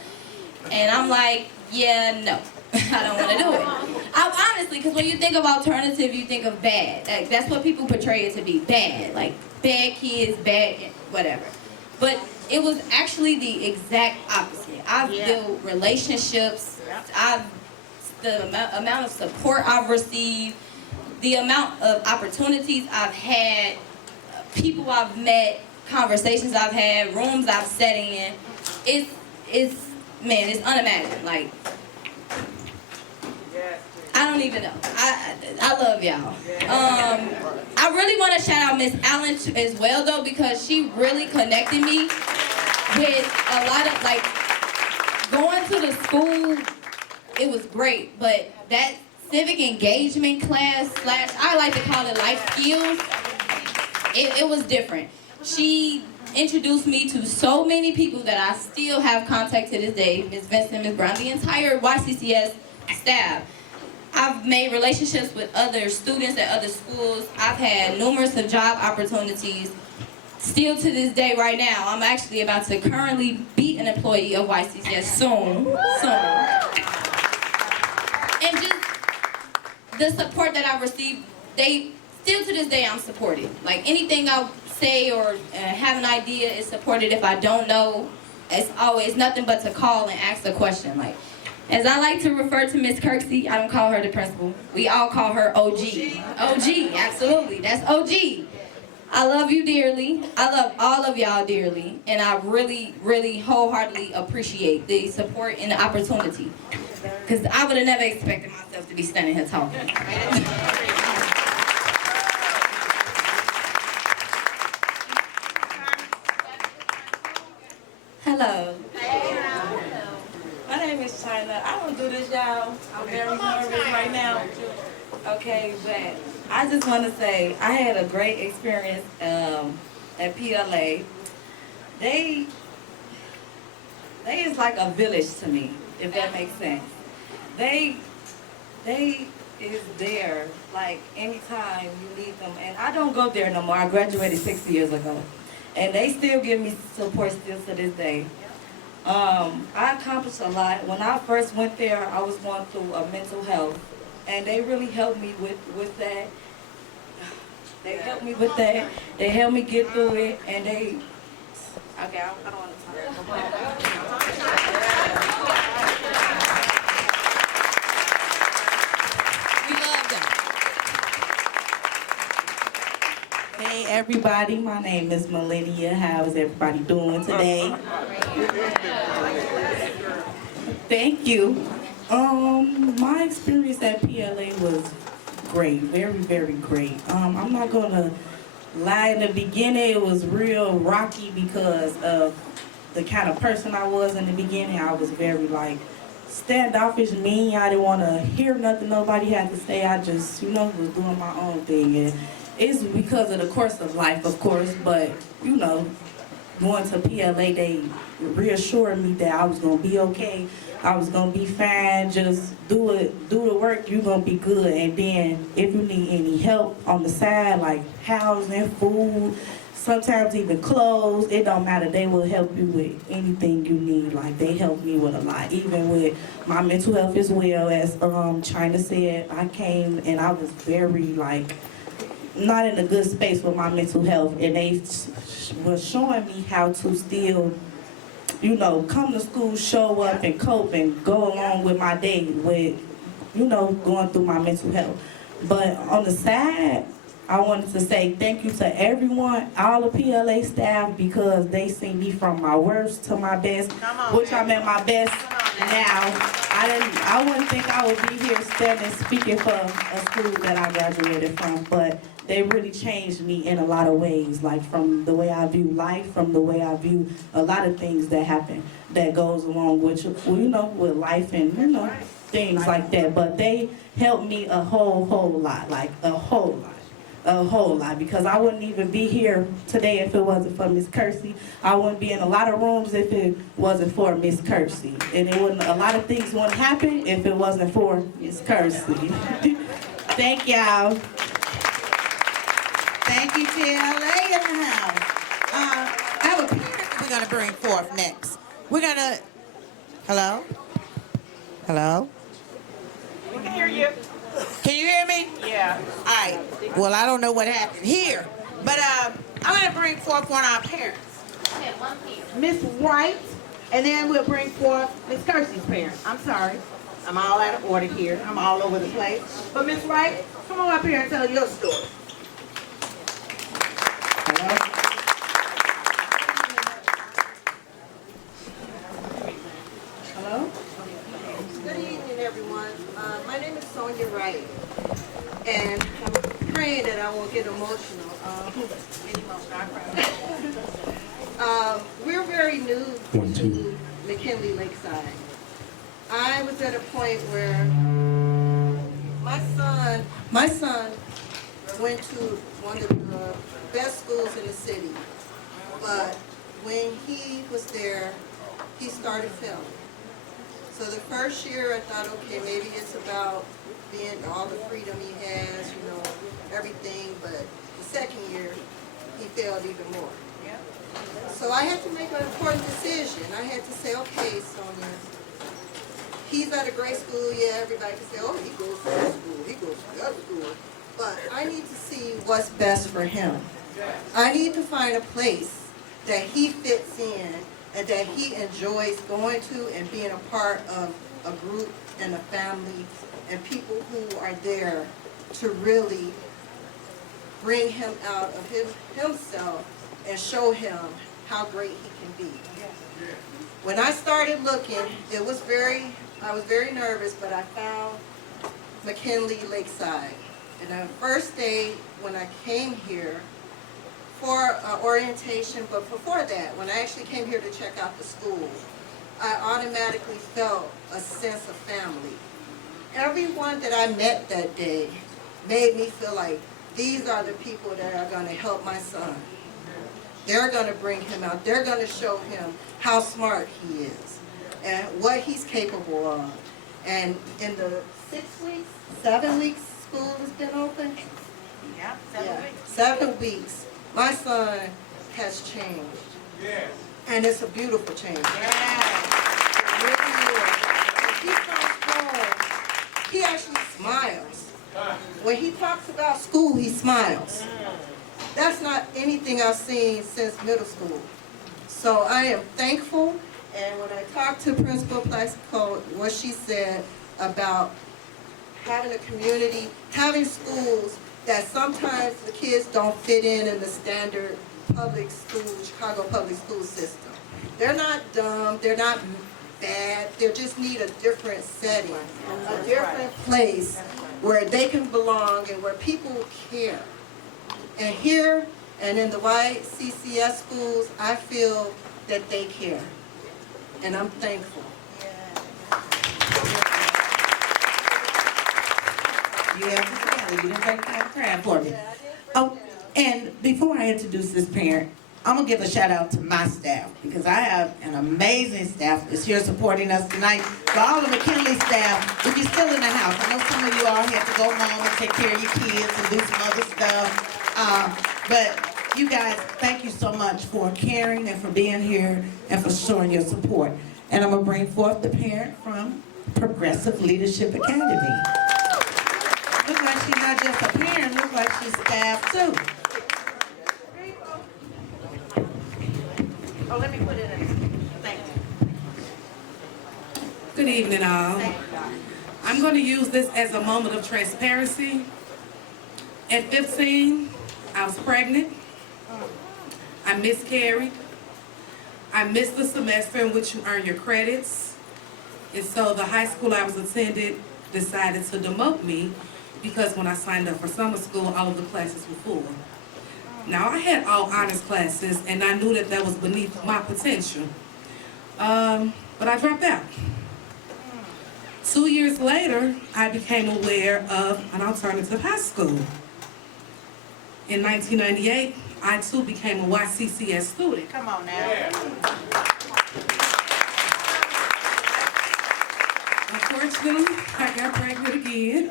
and I'm like, yeah, no. I don't want to do it. Honestly, because when you think of alternative, you think of bad. Like, that's what people portray it to be, bad. Like, bad kids, bad, whatever. But it was actually the exact opposite. I've built relationships. The amount of support I've received, the amount of opportunities I've had, people I've met, conversations I've had, rooms I've sat in, it's unimaginable. Like, I don't even know. I love y'all. I really want to shout out Miss Allen as well, though, because she really connected me with a lot of, like, going to the school. It was great, but that civic engagement class / I like to call it life skills, it was different. She introduced me to so many people that I still have contact to this day. Ms. Vincent, Ms. Brown, the entire YCCS staff. I've made relationships with other students at other schools. I've had numerous of job opportunities. Still to this day right now, I'm actually about to currently be an employee of YCCS soon. And just the support that I've received, still to this day I'm supported. Like, anything I say or have an idea is supported. If I don't know, it's always nothing but to call and ask a question. Like, as I like to refer to Miss Kirksey, I don't call her the principal. We all call her OG. OG, absolutely. That's OG. I love you dearly. I love all of y'all dearly. And I really, really wholeheartedly appreciate the support and the opportunity. Because I would have never expected myself to be standing here talking. Hello. My name is China. I don't do this, y'all. I'm very nervous right now. Okay, but I just want to say I had a great experience at PLA. They is like a village to me, if that makes sense. They is there like anytime you need them, and I don't go there no more. I graduated 6 years ago, and they still give me support still to this day. I accomplished a lot. When I first went there, I was going through a mental health, and they really helped me with that. They helped me with that. They helped me get through it, and they. Okay, I don't want to talk. We love them. Hey everybody, my name is Melania. How is everybody doing today? Thank you. My experience at PLA was great, very, very great. I'm not gonna lie, in the beginning it was real rocky because of the kind of person I was in the beginning. I was very like standoffish, mean. I didn't want to hear nothing nobody had to say. I just, was doing my own thing. And it's because of the course of life, of course, but, going to PLA, they reassured me that I was going to be okay. I was gonna be fine, just do the work, you're gonna be good. And then if you need any help on the side, like housing, food, sometimes even clothes, it don't matter, they will help you with anything you need. Like they helped me with a lot, even with my mental health as well. As China said, I came and I was very like, not in a good space with my mental health, and they was showing me how to still, you know, come to school, show up and cope and go along with my day with, you know, going through my mental health. But on the side, I wanted to say thank you to everyone, all the PLA staff, because they see me from my worst to my best, which I'm at my best now. I wouldn't think I would be here standing speaking for a school that I graduated from, but they really changed me in a lot of ways, like from the way I view life, from the way I view a lot of things that happen that goes along with, you know, with life and, you know, things like that. But they helped me a whole lot, like a whole lot, because I wouldn't even be here today if it wasn't for Miss Kersey. I wouldn't be in a lot of rooms if it wasn't for Miss Kersey. And it wouldn't, a lot of things wouldn't happen if it wasn't for Miss Kersey. Thank y'all. Thank you, TLA in the house. I have a parent we're going to bring forth next. We're going to, hello? Hello? We can hear you. Can you hear me? Yeah. All right. Well, I don't know what happened here, but I'm going to bring forth one of our parents. Miss White, and then we'll bring forth Miss Kersey's parents. I'm sorry. I'm all out of order here. I'm all over the place. But Miss White, come on up here and tell your story. Hello? Hello? Good evening, everyone. My name is Sonia Wright, and I'm praying that I won't get emotional. We're very new to McKinley Lakeside. I was at a point where my son went to one of the best schools in the city, but when he was there, he started failing. So the first year I thought, okay, maybe it's about being all the freedom he has, you know, everything, but the second year, he failed even more. So I had to make an important decision. I had to say, okay, Sonia, he's at a great school, yeah, everybody can say, oh, he goes to this school, he goes to the other school. But I need to see what's best for him. I need to find a place that he fits in and that he enjoys going to and being a part of a group and a family and people who are there to really bring him out of himself and show him how great he can be. When I started looking, I was very nervous, but I found McKinley Lakeside. And the first day when I came here for orientation, but before that, when I actually came here to check out the school, I automatically felt a sense of family. Everyone that I met that day made me feel like these are the people that are going to help my son. They're going to bring him out. They're going to show him how smart he is and what he's capable of. And in the 7 weeks school has been open? Yeah, 7 weeks. 7 weeks. My son has changed. Yes. And it's a beautiful change. Yeah. It really is. When he comes home, he actually smiles. When he talks about school, he smiles. That's not anything I've seen since middle school. So I am thankful. And when I talked to Principal Plaxico, what she said about having a community, having schools that sometimes the kids don't fit in the standard public school, Chicago public school system. They're not dumb, they're not bad, they just need a different setting, a different place where they can belong and where people care. And here and in the YCCS schools, I feel that they care. And I'm thankful. You didn't take time for me. Oh, and before I introduce this parent, I'm gonna give a shout out to my staff because I have an amazing staff that's here supporting us tonight. For all the McKinley staff, if you're still in the house, I know some of you all had to go home and take care of your kids and do some other stuff. But you guys, thank you so much for caring and for being here and for showing your support. And I'm gonna bring forth the parent from Progressive Leadership Academy. Look like she's not just a parent, look like she's staff too. Oh, let me put it in. Thank you. Good evening, all. I'm going to use this as a moment of transparency. At 15, I was pregnant. I miscarried. I missed the semester in which you earn your credits. And so the high school I was attending decided to demote me because when I signed up for summer school, all of the classes were full. Now, I had all honors classes, and I knew that that was beneath my potential. But I dropped out. 2 years later, I became aware of an alternative high school. In 1998, I too became a YCCS student. Come on now. Unfortunately, I got pregnant again,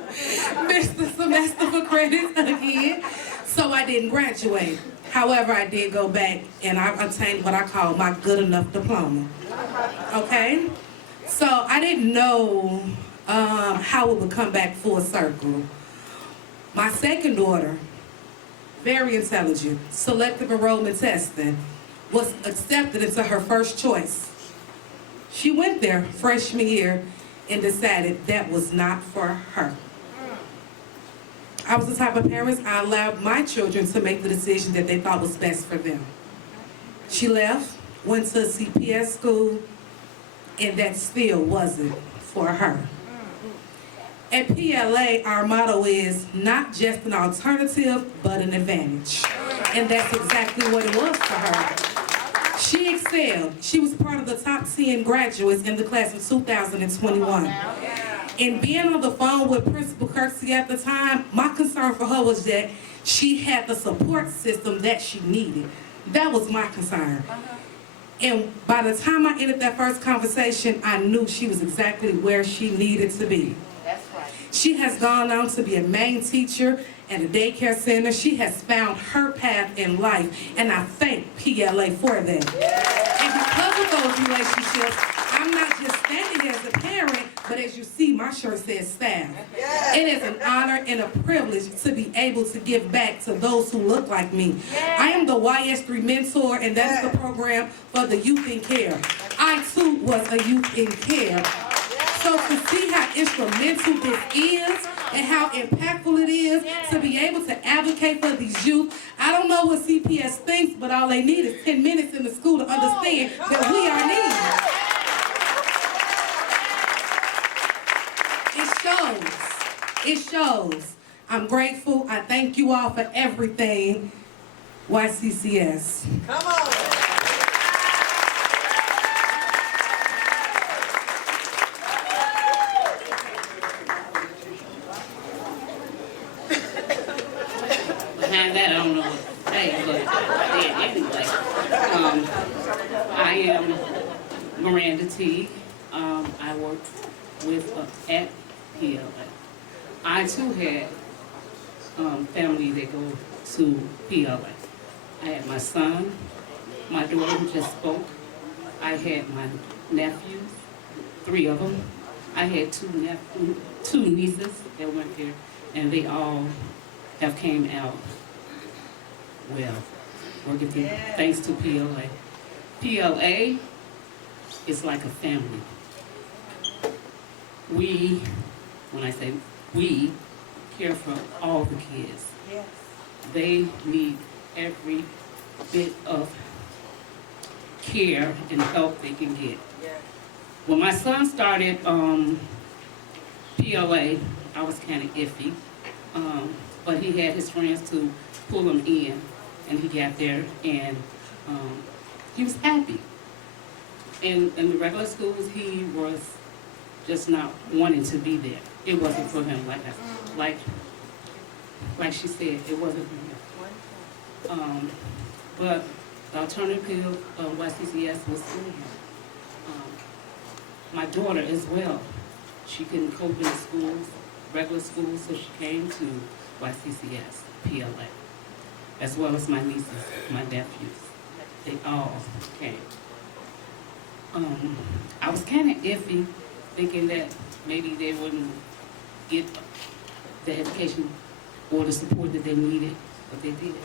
missed the semester for credits again, so I didn't graduate. However, I did go back and I obtained what I call my good enough diploma. Okay? So I didn't know how it would come back full circle. My second daughter, very intelligent, selective enrollment testing, was accepted into her first choice. She went there freshman year and decided that was not for her. I was the type of parents I allowed my children to make the decision that they thought was best for them. She left, went to a CPS school, and that still wasn't for her. At PLA, our motto is not just an alternative, but an advantage. And that's exactly what it was for her. She excelled. She was part of the top 10 graduates in the class of 2021. And being on the phone with Principal Kirksey at the time, my concern for her was that she had the support system that she needed. That was my concern. And by the time I ended that first conversation, I knew she was exactly where she needed to be. That's right. She has gone on to be a main teacher at a daycare center. She has found her path in life, and I thank PLA for that. And because of those relationships, I'm not just standing as a parent, but as you see, my shirt says staff. It is an honor and a privilege to be able to give back to those who look like me. I am the YS3 mentor, and that's the program for the youth in care. I too was a youth in care. So to see how instrumental this is and how impactful it is to be able to advocate for these youth, I don't know what CPS thinks, but all they need is 10 minutes in the school to understand that we are needed. It shows. I'm grateful. I thank you all for everything. YCCS. Come on. Behind that, I don't know what to say, but anyway. I am Miranda Teague. I work with at PLA. I too had family that go to PLA. I had my son, my daughter who just spoke. I had my nephews, 3 of them. I had 2 nieces that went there, and they all have came out well, working through, thanks to PLA. PLA is like a family. We, when I say we, care for all the kids. Yes. They need every bit of care and help they can get. Yes. When my son started PLA, I was kind of iffy, but he had his friends to pull him in, and he got there, and he was happy. In the regular schools, he was just not wanting to be there. It wasn't for him, like she said, it wasn't for him. But the alternative of YCCS was in here. My daughter as well, she couldn't cope in schools, regular schools, so she came to YCCS, PLA, as well as my nieces, my nephews. They all came. I was kind of iffy, thinking that maybe they wouldn't get the education or the support that they needed, but they did.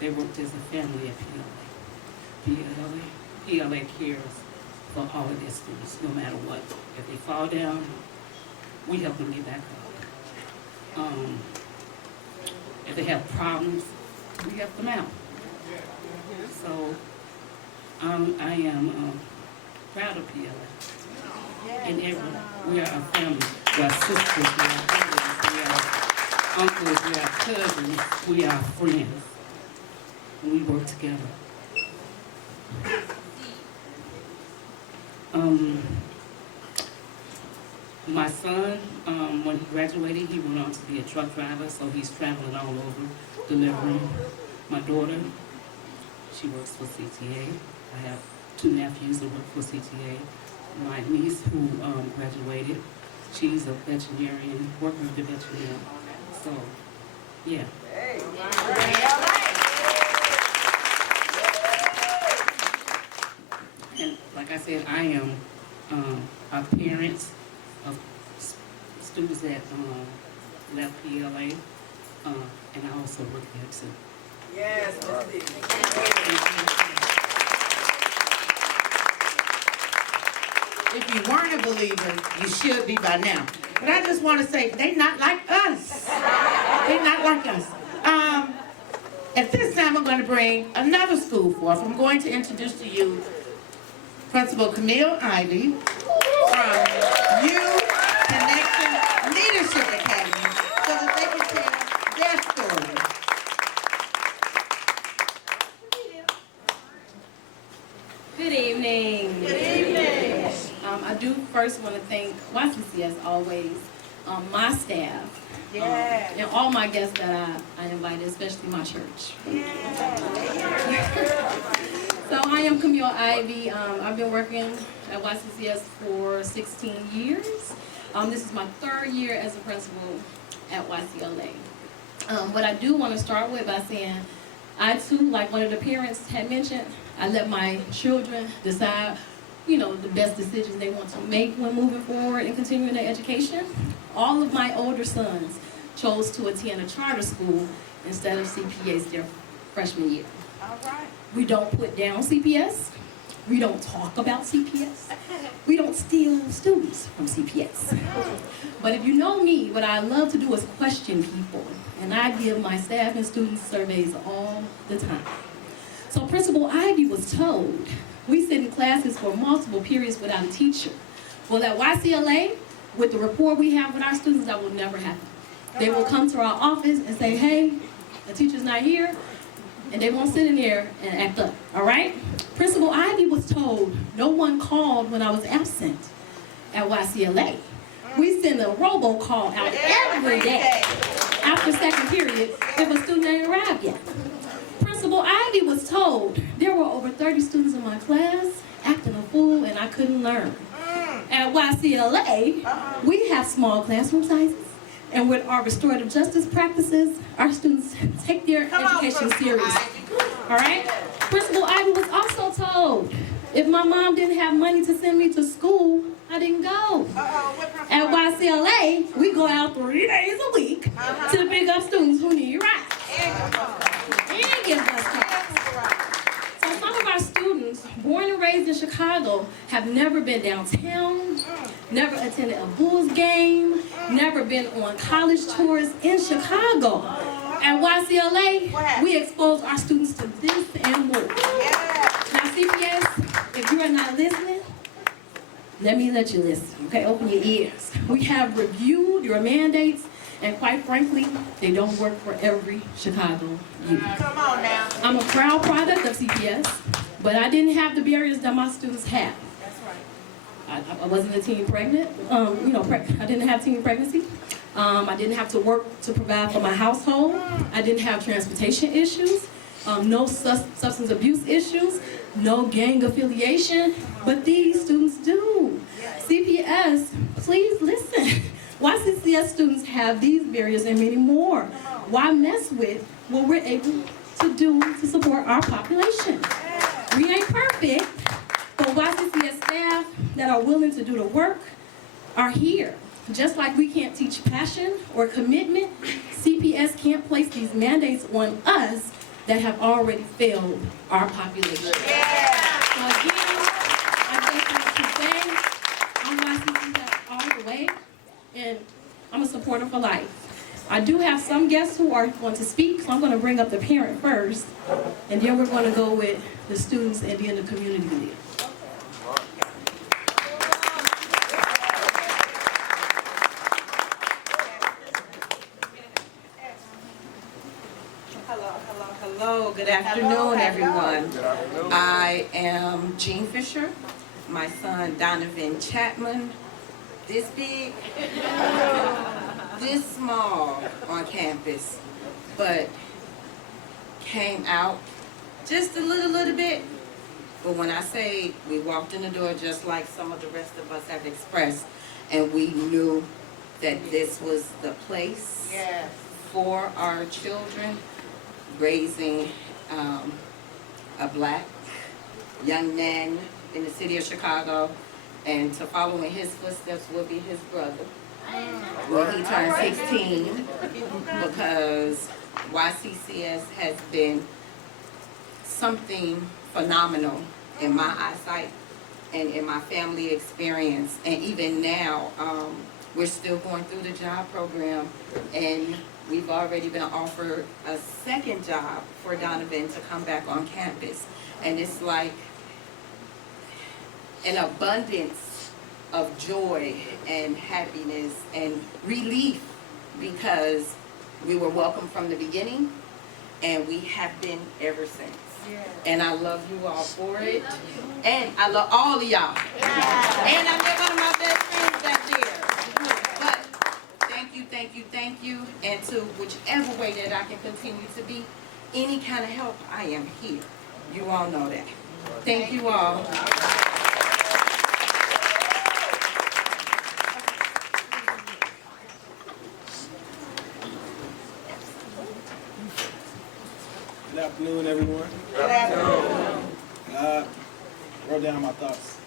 They worked as a family at PLA. PLA cares for all of their students, no matter what. If they fall down, we help them get back up. If they have problems, we help them out. So I am proud of PLA. And everyone, we are a family. We are sisters, we are brothers, we are uncles, we are cousins, we are friends. And we work together. My son, when he graduated, he went on to be a truck driver, so he's traveling all over delivering. My daughter, she works for CTA. I have 2 nephews that work for CTA. My niece who graduated, she's a veterinarian, working with the veterinarian. So, yeah. And like I said, I am a parent of students that left PLA, and I also work there too. Yes, If you weren't a believer, you should be by now. But I just want to say, they not like us. They're not like us. At this time, I'm going to bring another school forth. I'm going to introduce to you Principal Camille Ivy from Youth Connection Leadership Academy, so that they can tell their story. Good evening. Good evening. I do first want to thank YCCS always, my staff, and all my guests that I invited, especially my church. So I am Camille Ivy. I've been working at YCCS for 16 years. This is my 3rd year as a principal at YCLA. But I do want to start with by saying, I too, like one of the parents had mentioned, I let my children decide, the best decisions they want to make when moving forward and continuing their education. All of my older sons chose to attend a charter school instead of CPS their freshman year. All right. We don't put down CPS. We don't talk about CPS. We don't steal students from CPS. But if you know me, what I love to do is question people. And I give my staff and students surveys all the time. So Principal Ivy was told, we sit in classes for multiple periods without a teacher. Well, at YCLA, with the rapport we have with our students, that will never happen. They will come to our office and say, hey, the teacher's not here, and they won't sit in there and act up, all right? Principal Ivy was told no one called when I was absent at YCLA. We send a robocall out every day after 2nd period if a student ain't arrived yet. Principal Ivy was told there were over 30 students in my class acting a fool and I couldn't learn. At YCLA, we have small classroom sizes, and with our restorative justice practices, our students take their education seriously. All right? Principal Ivy was also told if my mom didn't have money to send me to school, I didn't go. At YCLA, we go out 3 days a week to pick up students who need rides. And give us rides. So some of our students, born and raised in Chicago, have never been downtown, never attended a Bulls game, never been on college tours in Chicago. At YCLA, we expose our students to this and more. Now CPS, if you are not listening, let me let you listen, okay? Open your ears. We have reviewed your mandates, and quite frankly, they don't work for every Chicago youth. Come on now. I'm a proud product of CPS, but I didn't have the barriers that my students have. That's right. I wasn't a teen pregnant, I didn't have teen pregnancy. I didn't have to work to provide for my household. I didn't have transportation issues. no substance abuse issues, no gang affiliation, but these students do. CPS, please listen. YCCS students have these barriers and many more. Why mess with what we're able to do to support our population? We ain't perfect, but YCCS staff that are willing to do the work are here. Just like we can't teach passion or commitment, CPS can't place these mandates on us that have already failed our population. So again, I just want to say, I'm YCCS all the way, and I'm a supporter for life. I do have some guests who are going to speak, so I'm going to bring up the parent first, and then we're going to go with the students and then the community leader. Hello, good afternoon, everyone. I am Jean Fisher. My son Donovan Chapman, this big, this small on campus, but came out just a little bit. But when I say we walked in the door just like some of the rest of us have expressed, and we knew that this was the place for our children, raising a black young man in the city of Chicago, and to follow in his footsteps will be his brother when he turns 16, because YCCS has been something phenomenal in my eyesight and in my family experience. And even now, we're still going through the job program, and we've already been offered a second job for Donovan to come back on campus. And it's like an abundance of joy and happiness and relief, because we were welcome from the beginning and we have been ever since. And I love you all for it. And I love all of y'all. And I met one of my best friends back there. But thank you. And to whichever way that I can continue to be any kind of help, I am here. You all know that. Thank you all. Good afternoon, everyone. Good afternoon. Wrote down my thoughts.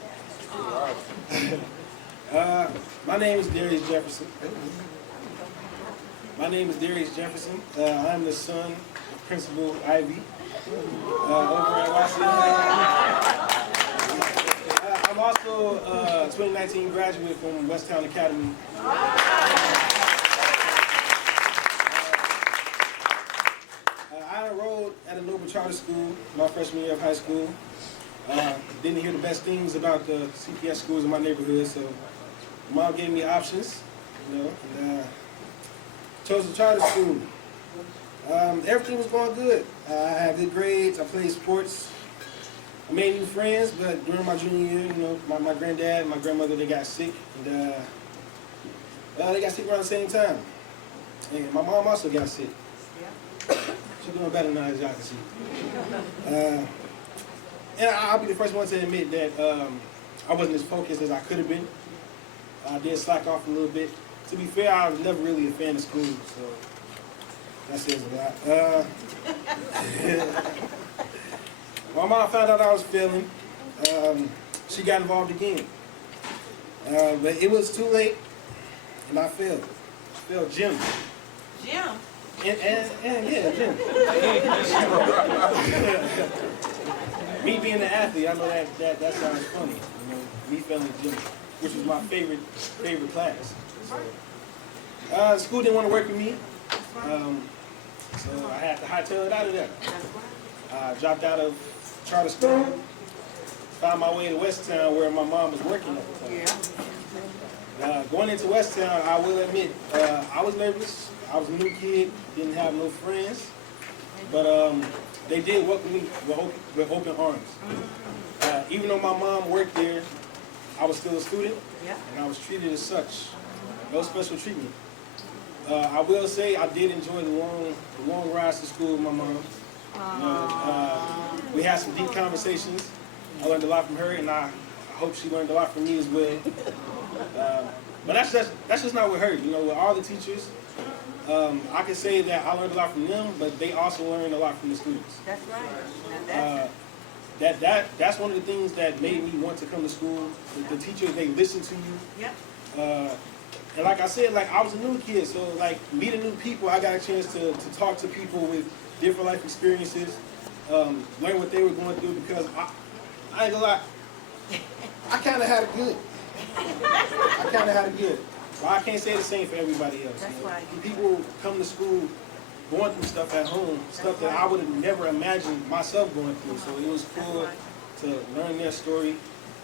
My name is Darius Jefferson. I'm the son of Principal Ivy over at YCCS. I'm also a 2019 graduate from Westtown Academy. I enrolled at a Noble Charter School my freshman year of high school. Didn't hear the best things about the CPS schools in my neighborhood, so Mom gave me options, and chose the charter school. Everything was going good. I had good grades. I played sports. I made new friends, but during my junior year, my granddad and my grandmother, they got sick, and they got sick around the same time. And my mom also got sick. She's doing better now, as y'all can see. And I'll be the first one to admit that I wasn't as focused as I could have been. I did slack off a little bit. To be fair, I was never really a fan of school, so that says a lot. My mom found out I was failing. She got involved again. But it was too late, and I failed. I failed gym. Jim. And yeah, gym. Me being an athlete, I know that sounds funny. Me failing gym, which was my favorite class. The school didn't want to work with me, so I had to hightail it out of there. I dropped out of charter school, found my way to Westtown where my mom was working at the time. Going into Westtown, I will admit, I was nervous. I was a new kid, didn't have no friends, but they did welcome me with open arms. Even though my mom worked there, I was still a student, and I was treated as such. No special treatment. I will say I did enjoy the long rides to school with my mom. We had some deep conversations. I learned a lot from her, and I hope she learned a lot from me as well. But that's just not with her. You know, with all the teachers, I can say that I learned a lot from them, but they also learned a lot from the students. That's right. That's one of the things that made me want to come to school. The teachers, they listen to you. Yep. And like I said, like I was a new kid, so like meeting new people, I got a chance to talk to people with different life experiences, learn what they were going through, because I ain't gonna lie, I kind of had it good. But I can't say the same for everybody else. That's right. People come to school going through stuff at home, stuff that I would have never imagined myself going through. So it was cool to learn their story,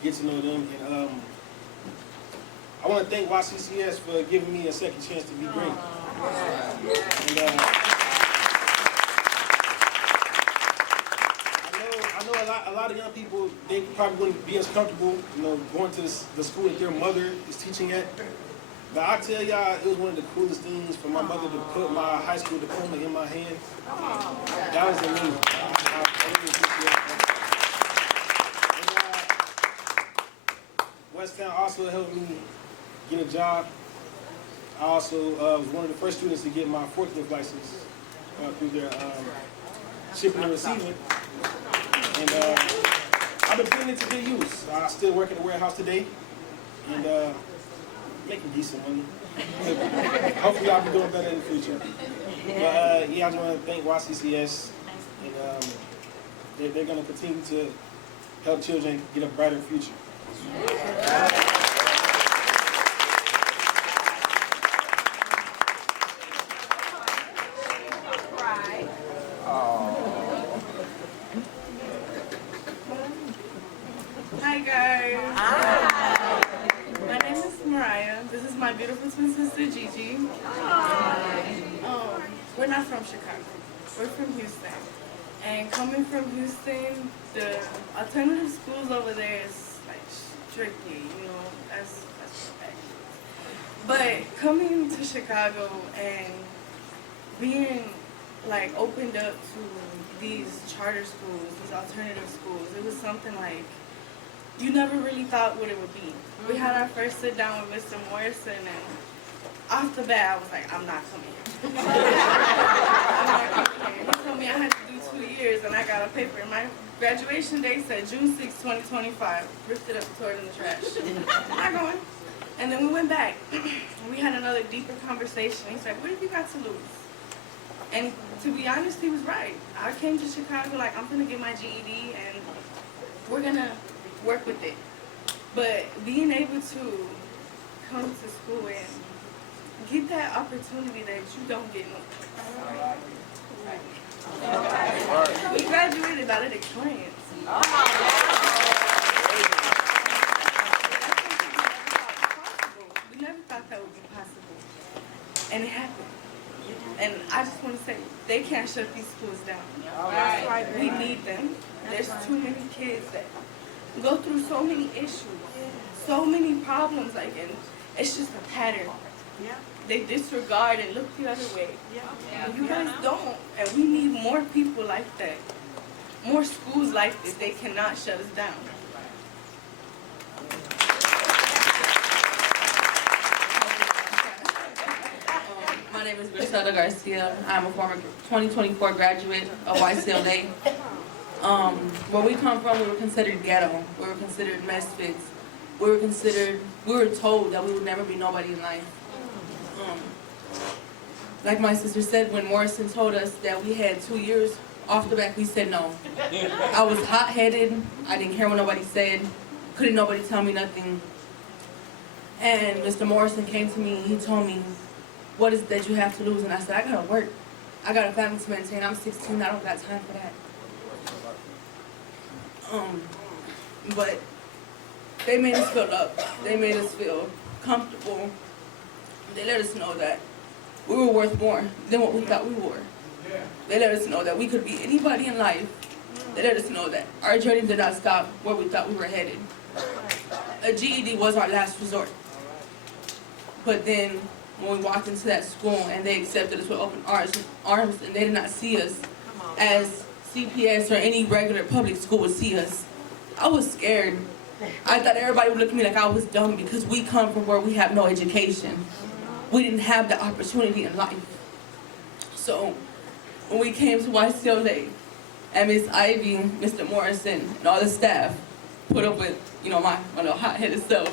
get to know them, and I want to thank YCCS for giving me a second chance to be great. And, I know a lot of young people, they probably wouldn't be as comfortable, you know, going to the school that their mother is teaching at. But I tell y'all, it was one of the coolest things for my mother to put my high school diploma in my hand. That was amazing. I really appreciate that. And, Westtown also helped me get a job. I also was one of the first students to get my forklift license through their shipping and receiving. And I've been putting it to good use. I still work in the warehouse today, and making decent money. Hopefully I'll be doing better in the future. But yeah, I just want to thank YCCS, and they're going to continue to help children get a brighter future. Hi guys. Hi. My name is Mariah. This is my beautiful twin sister Gigi. We're not from Chicago. We're from Houston. And coming from Houston, the alternative schools over there is like strictly, you know, that's bad. But coming to Chicago and being like opened up to these charter schools, these alternative schools, it was something like you never really thought what it would be. We had our first sit down with Mr. Morrison, and off the bat I was like, I'm not coming here. I'm not coming here. He told me I had to do 2 years, and I got a paper. My graduation date said June 6, 2025. Ripped it up and tore it in the trash. I'm not going. And then we went back. We had another deeper conversation. He's like, what have you got to lose? And to be honest, he was right. I came to Chicago like, I'm going to get my GED, and we're going to work with it. But being able to come to school and get that opportunity that you don't get no place. We graduated valedictorians. We never thought that would be possible. And it happened. And I just want to say, they can't shut these schools down. We need them. There's too many kids that go through so many issues, so many problems, like, and it's just a pattern. They disregard and look the other way. You guys don't, and we need more people like that, more schools like this. They cannot shut us down. My name is Griselda Garcia. I'm a former 2024 graduate of YCLA. Where we come from, we were considered ghetto. We were considered misfits. We were told that we would never be nobody in life. Like my sister said, when Morrison told us that we had 2 years, off the back we said no. I was hot-headed. I didn't care what nobody said. Couldn't nobody tell me nothing. And Mr. Morrison came to me and he told me, what is it that you have to lose? And I said, I gotta work. I got a family to maintain. I'm 16, I don't got time for that. But they made us feel up. They made us feel comfortable. They let us know that we were worth more than what we thought we were. They let us know that we could be anybody in life. They let us know that our journey did not stop where we thought we were headed. A GED was our last resort. But then when we walked into that school and they accepted us with open arms and they did not see us as CPS or any regular public school would see us, I was scared. I thought everybody would look at me like I was dumb because we come from where we have no education. We didn't have the opportunity in life. So when we came to YCLA, and Miss Ivy, Mr. Morrison, and all the staff put up with, my little hot-headed self.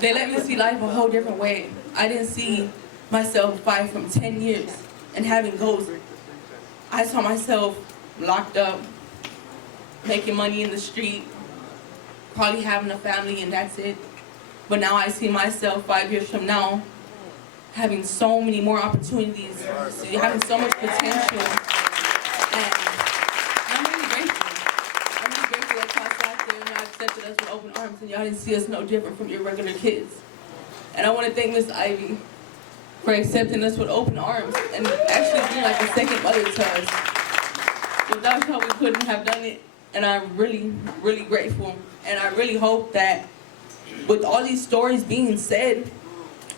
They let me see life a whole different way. I didn't see myself fight from 10 years and having goals. I saw myself locked up, making money in the street, probably having a family, and that's it. But now I see myself 5 years from now having so many more opportunities, having so much potential. And I'm really grateful. I'm really grateful that y'all sat there and y'all accepted us with open arms, and y'all didn't see us no different from your regular kids. And I want to thank Miss Ivy for accepting us with open arms and actually being like a second mother to us. Without her, we couldn't have done it. And I'm really, really grateful. And I really hope that with all these stories being said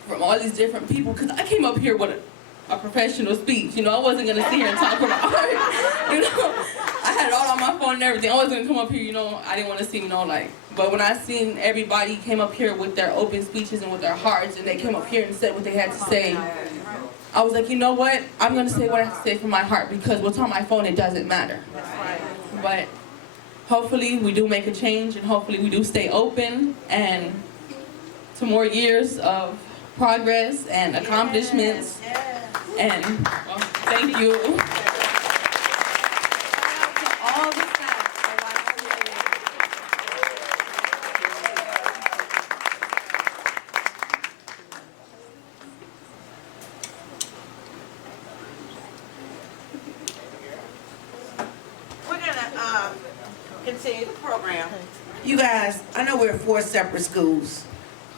from all these different people, because I came up here with a professional speech, I wasn't going to sit here and talk about art, I had it all on my phone and everything. I wasn't going to come up here, I didn't want to seem, but when I seen everybody came up here with their open speeches and with their hearts, and they came up here and said what they had to say, I was like, you know what? I'm going to say what I have to say from my heart, because what's on my phone, it doesn't matter. But hopefully we do make a change, and hopefully we do stay open and to more years of progress and accomplishments. And well, thank you. All the staff at We're gonna continue the program. You guys, I know we're 4 separate schools,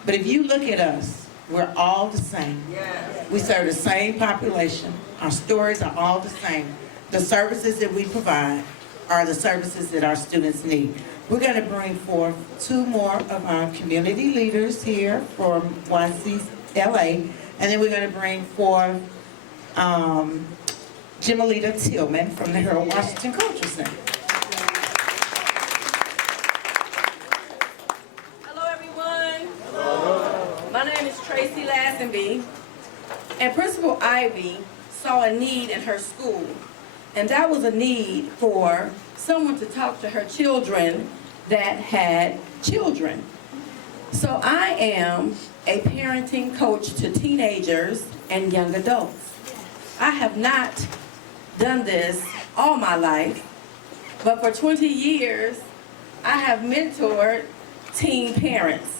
but if you look at us, we're all the same. We serve the same population. Our stories are all the same. The services that we provide are the services that our students need. We're going to bring forth 2 more of our community leaders here from YCCLA, and then we're going to bring forth Jimalita Tillman from the Harold Washington Cultural Center. My name is Tracy Lassenby, and Principal Ivy saw a need in her school, and that was a need for someone to talk to her children that had children. So I am a parenting coach to teenagers and young adults. I have not done this all my life, but for 20 years, I have mentored teen parents.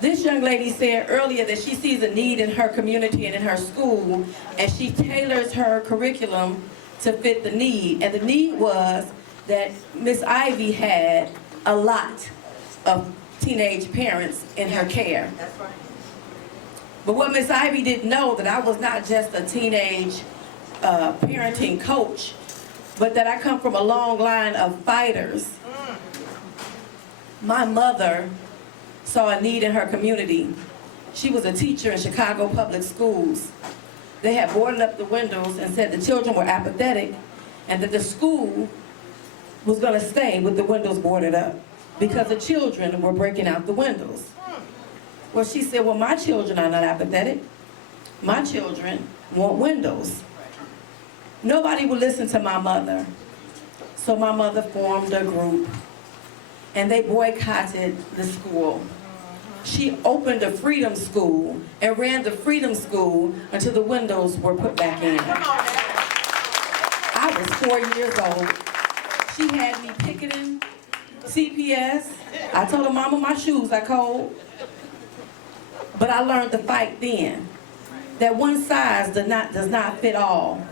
This young lady said earlier that she sees a need in her community and in her school, and she tailors her curriculum to fit the need. And the need was that Miss Ivy had a lot of teenage parents in her care. That's right. But what Miss Ivy didn't know, that I was not just a teenage parenting coach, but that I come from a long line of fighters. My mother saw a need in her community. She was a teacher in Chicago public schools. They had boarded up the windows and said the children were apathetic, and that the school was going to stay with the windows boarded up because the children were breaking out the windows. Well, she said, well, my children are not apathetic. My children want windows. Nobody would listen to my mother. So my mother formed a group, and they boycotted the school. She opened a freedom school and ran the freedom school until the windows were put back in. I was 4 years old. She had me picketing CPS. I told her, Mama, my shoes are cold. But I learned to fight then. That one size does not fit all.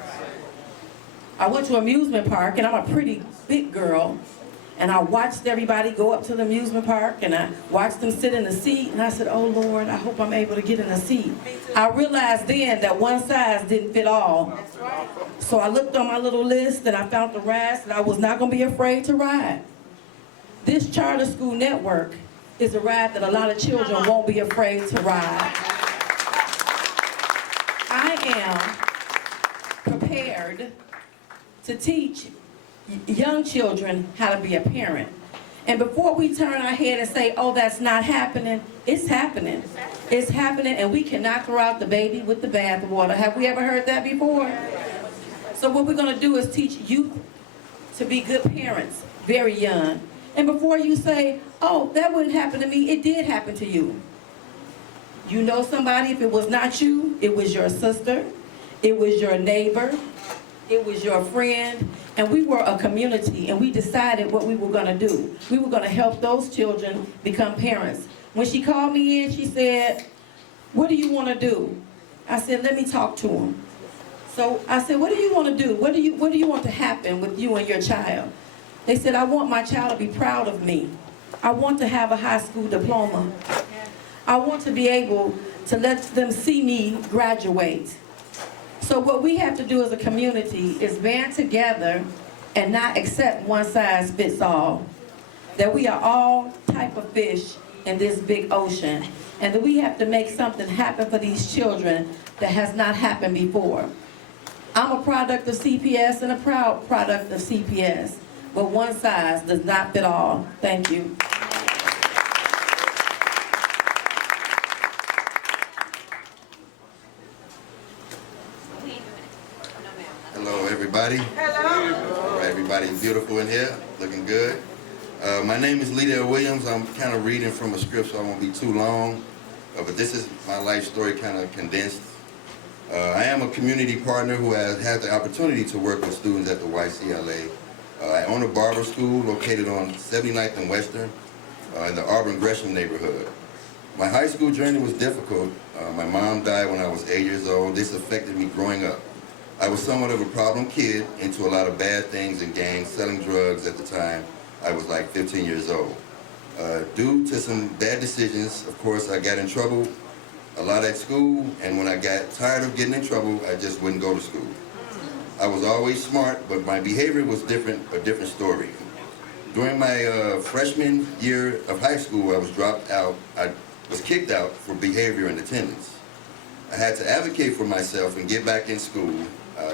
I went to an amusement park, and I'm a pretty big girl. And I watched everybody go up to the amusement park, and I watched them sit in the seat, and I said, oh Lord, I hope I'm able to get in the seat. I realized then that one size didn't fit all. So I looked on my little list, and I found the rides that I was not going to be afraid to ride. This charter school network is a ride that a lot of children won't be afraid to ride. I am prepared to teach young children how to be a parent. And before we turn our head and say, oh, that's not happening, it's happening. It's happening, and we cannot throw out the baby with the bathwater. Have we ever heard that before? So what we're going to do is teach youth to be good parents very young. And before you say, oh, that wouldn't happen to me, it did happen to you. You know somebody, if it was not you, it was your sister, it was your neighbor, it was your friend, and we were a community, and we decided what we were going to do. We were going to help those children become parents. When she called me in, she said, what do you want to do? I said, let me talk to him. So I said, what do you want to do? What do you want to happen with you and your child? They said, I want my child to be proud of me. I want to have a high school diploma. I want to be able to let them see me graduate. So what we have to do as a community is band together and not accept one size fits all. That we are all type of fish in this big ocean, and that we have to make something happen for these children that has not happened before. I'm a product of CPS and a proud product of CPS, but one size does not fit all. Thank you. Hello, everybody. Hello. All right, everybody beautiful in here, looking good. My name is Lita Williams. I'm kind of reading from a script, so I won't be too long. But this is my life story kind of condensed. I am a community partner who has had the opportunity to work with students at the YCLA. I own a barber school located on 79th and Western in the Auburn Gresham neighborhood. My high school journey was difficult. My mom died when I was 8 years old. This affected me growing up. I was somewhat of a problem kid, into a lot of bad things and gangs, selling drugs at the time. I was like 15 years old. Due to some bad decisions, of course, I got in trouble a lot at school, and when I got tired of getting in trouble, I just wouldn't go to school. I was always smart, but my behavior was different, a different story. During my freshman year of high school, I was dropped out. I was kicked out for behavior and attendance. I had to advocate for myself and get back in school.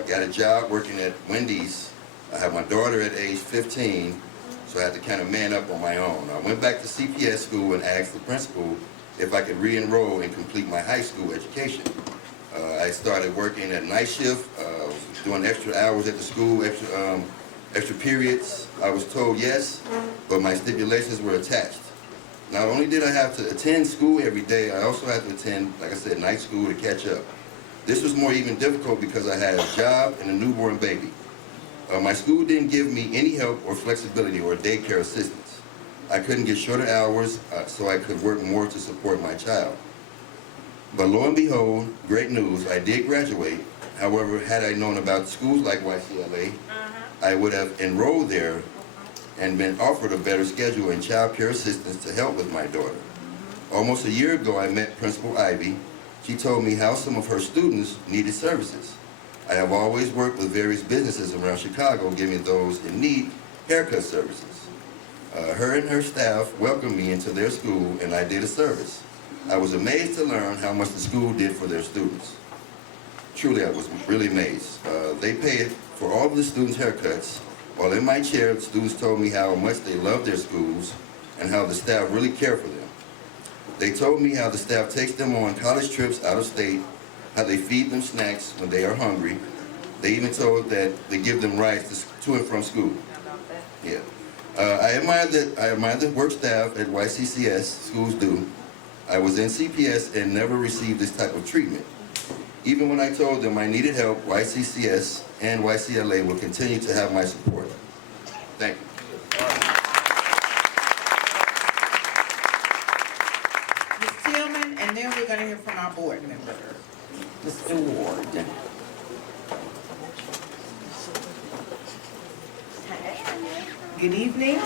Got a job working at Wendy's. I had my daughter at age 15, so I had to kind of man up on my own. I went back to CPS school and asked the principal if I could re-enroll and complete my high school education. I started working at night shift, doing extra hours at the school, extra periods. I was told yes, but my stipulations were attached. Not only did I have to attend school every day, I also had to attend, like I said, night school to catch up. This was more even difficult because I had a job and a newborn baby. My school didn't give me any help or flexibility or daycare assistance. I couldn't get shorter hours, so I could work more to support my child. But lo and behold, great news, I did graduate. However, had I known about schools like YCLA, I would have enrolled there and been offered a better schedule and child care assistance to help with my daughter. Almost a year ago, I met Principal Ivy. She told me how some of her students needed services. I have always worked with various businesses around Chicago, giving those in need haircut services. Her and her staff welcomed me into their school, and I did a service. I was amazed to learn how much the school did for their students. Truly, I was really amazed. They paid for all of the students' haircuts. While in my chair, the students told me how much they love their schools and how the staff really care for them. They told me how the staff takes them on college trips out of state, how they feed them snacks when they are hungry. They even told that they give them rides to and from school. Yeah. I admire the work staff at YCCS, schools do. I was in CPS and never received this type of treatment. Even when I told them I needed help, YCCS and YCLA will continue to have my support. Thank you. Ms. Tillman, and then we're going to hear from our board member, Mr. Ward. Good evening.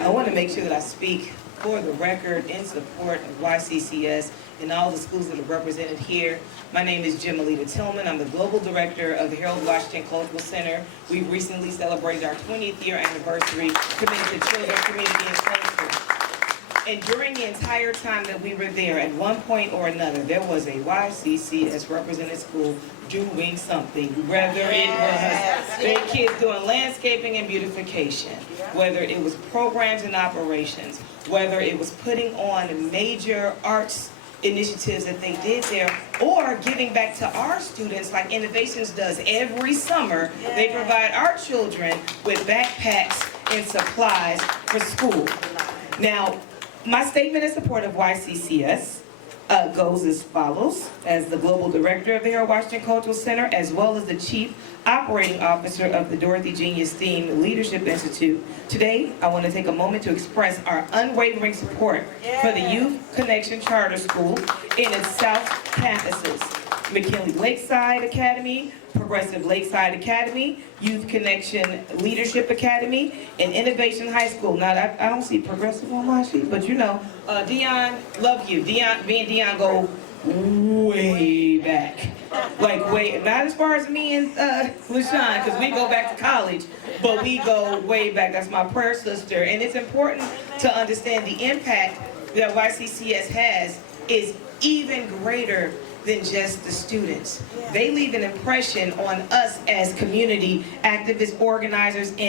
I want to make sure that I speak for the record in support of YCCS and all the schools that are represented here. My name is Jimalita Tillman. I'm the Global Director of the Harold Washington Cultural Center. We recently celebrated our 20th year anniversary committed to children, community, and culture. And during the entire time that we were there, at one point or another, there was a YCCS represented school doing something, whether it was their kids doing landscaping and beautification, whether it was programs and operations, whether it was putting on major arts initiatives that they did there, or giving back to our students like Innovations does every summer. They provide our children with backpacks and supplies for school. Now, my statement in support of YCCS goes as follows. As the Global Director of the Harold Washington Cultural Center, as well as the Chief Operating Officer of the Dorothy Genius STEAM Leadership Institute, today I want to take a moment to express our unwavering support for the Youth Connection Charter School in its South campuses. McKinley Lakeside Academy, Progressive Lakeside Academy, Youth Connection Leadership Academy, and Innovation High School. Now, I don't see Progressive on my sheet, but you know, Dion, love you. Dion, me and Dion go way back. Like way, not as far as me and LaShawn, because we go back to college, but we go way back. That's my prayer sister. And it's important to understand the impact that YCCS has is even greater than just the students. They leave an impression on us as community activists, organizers, and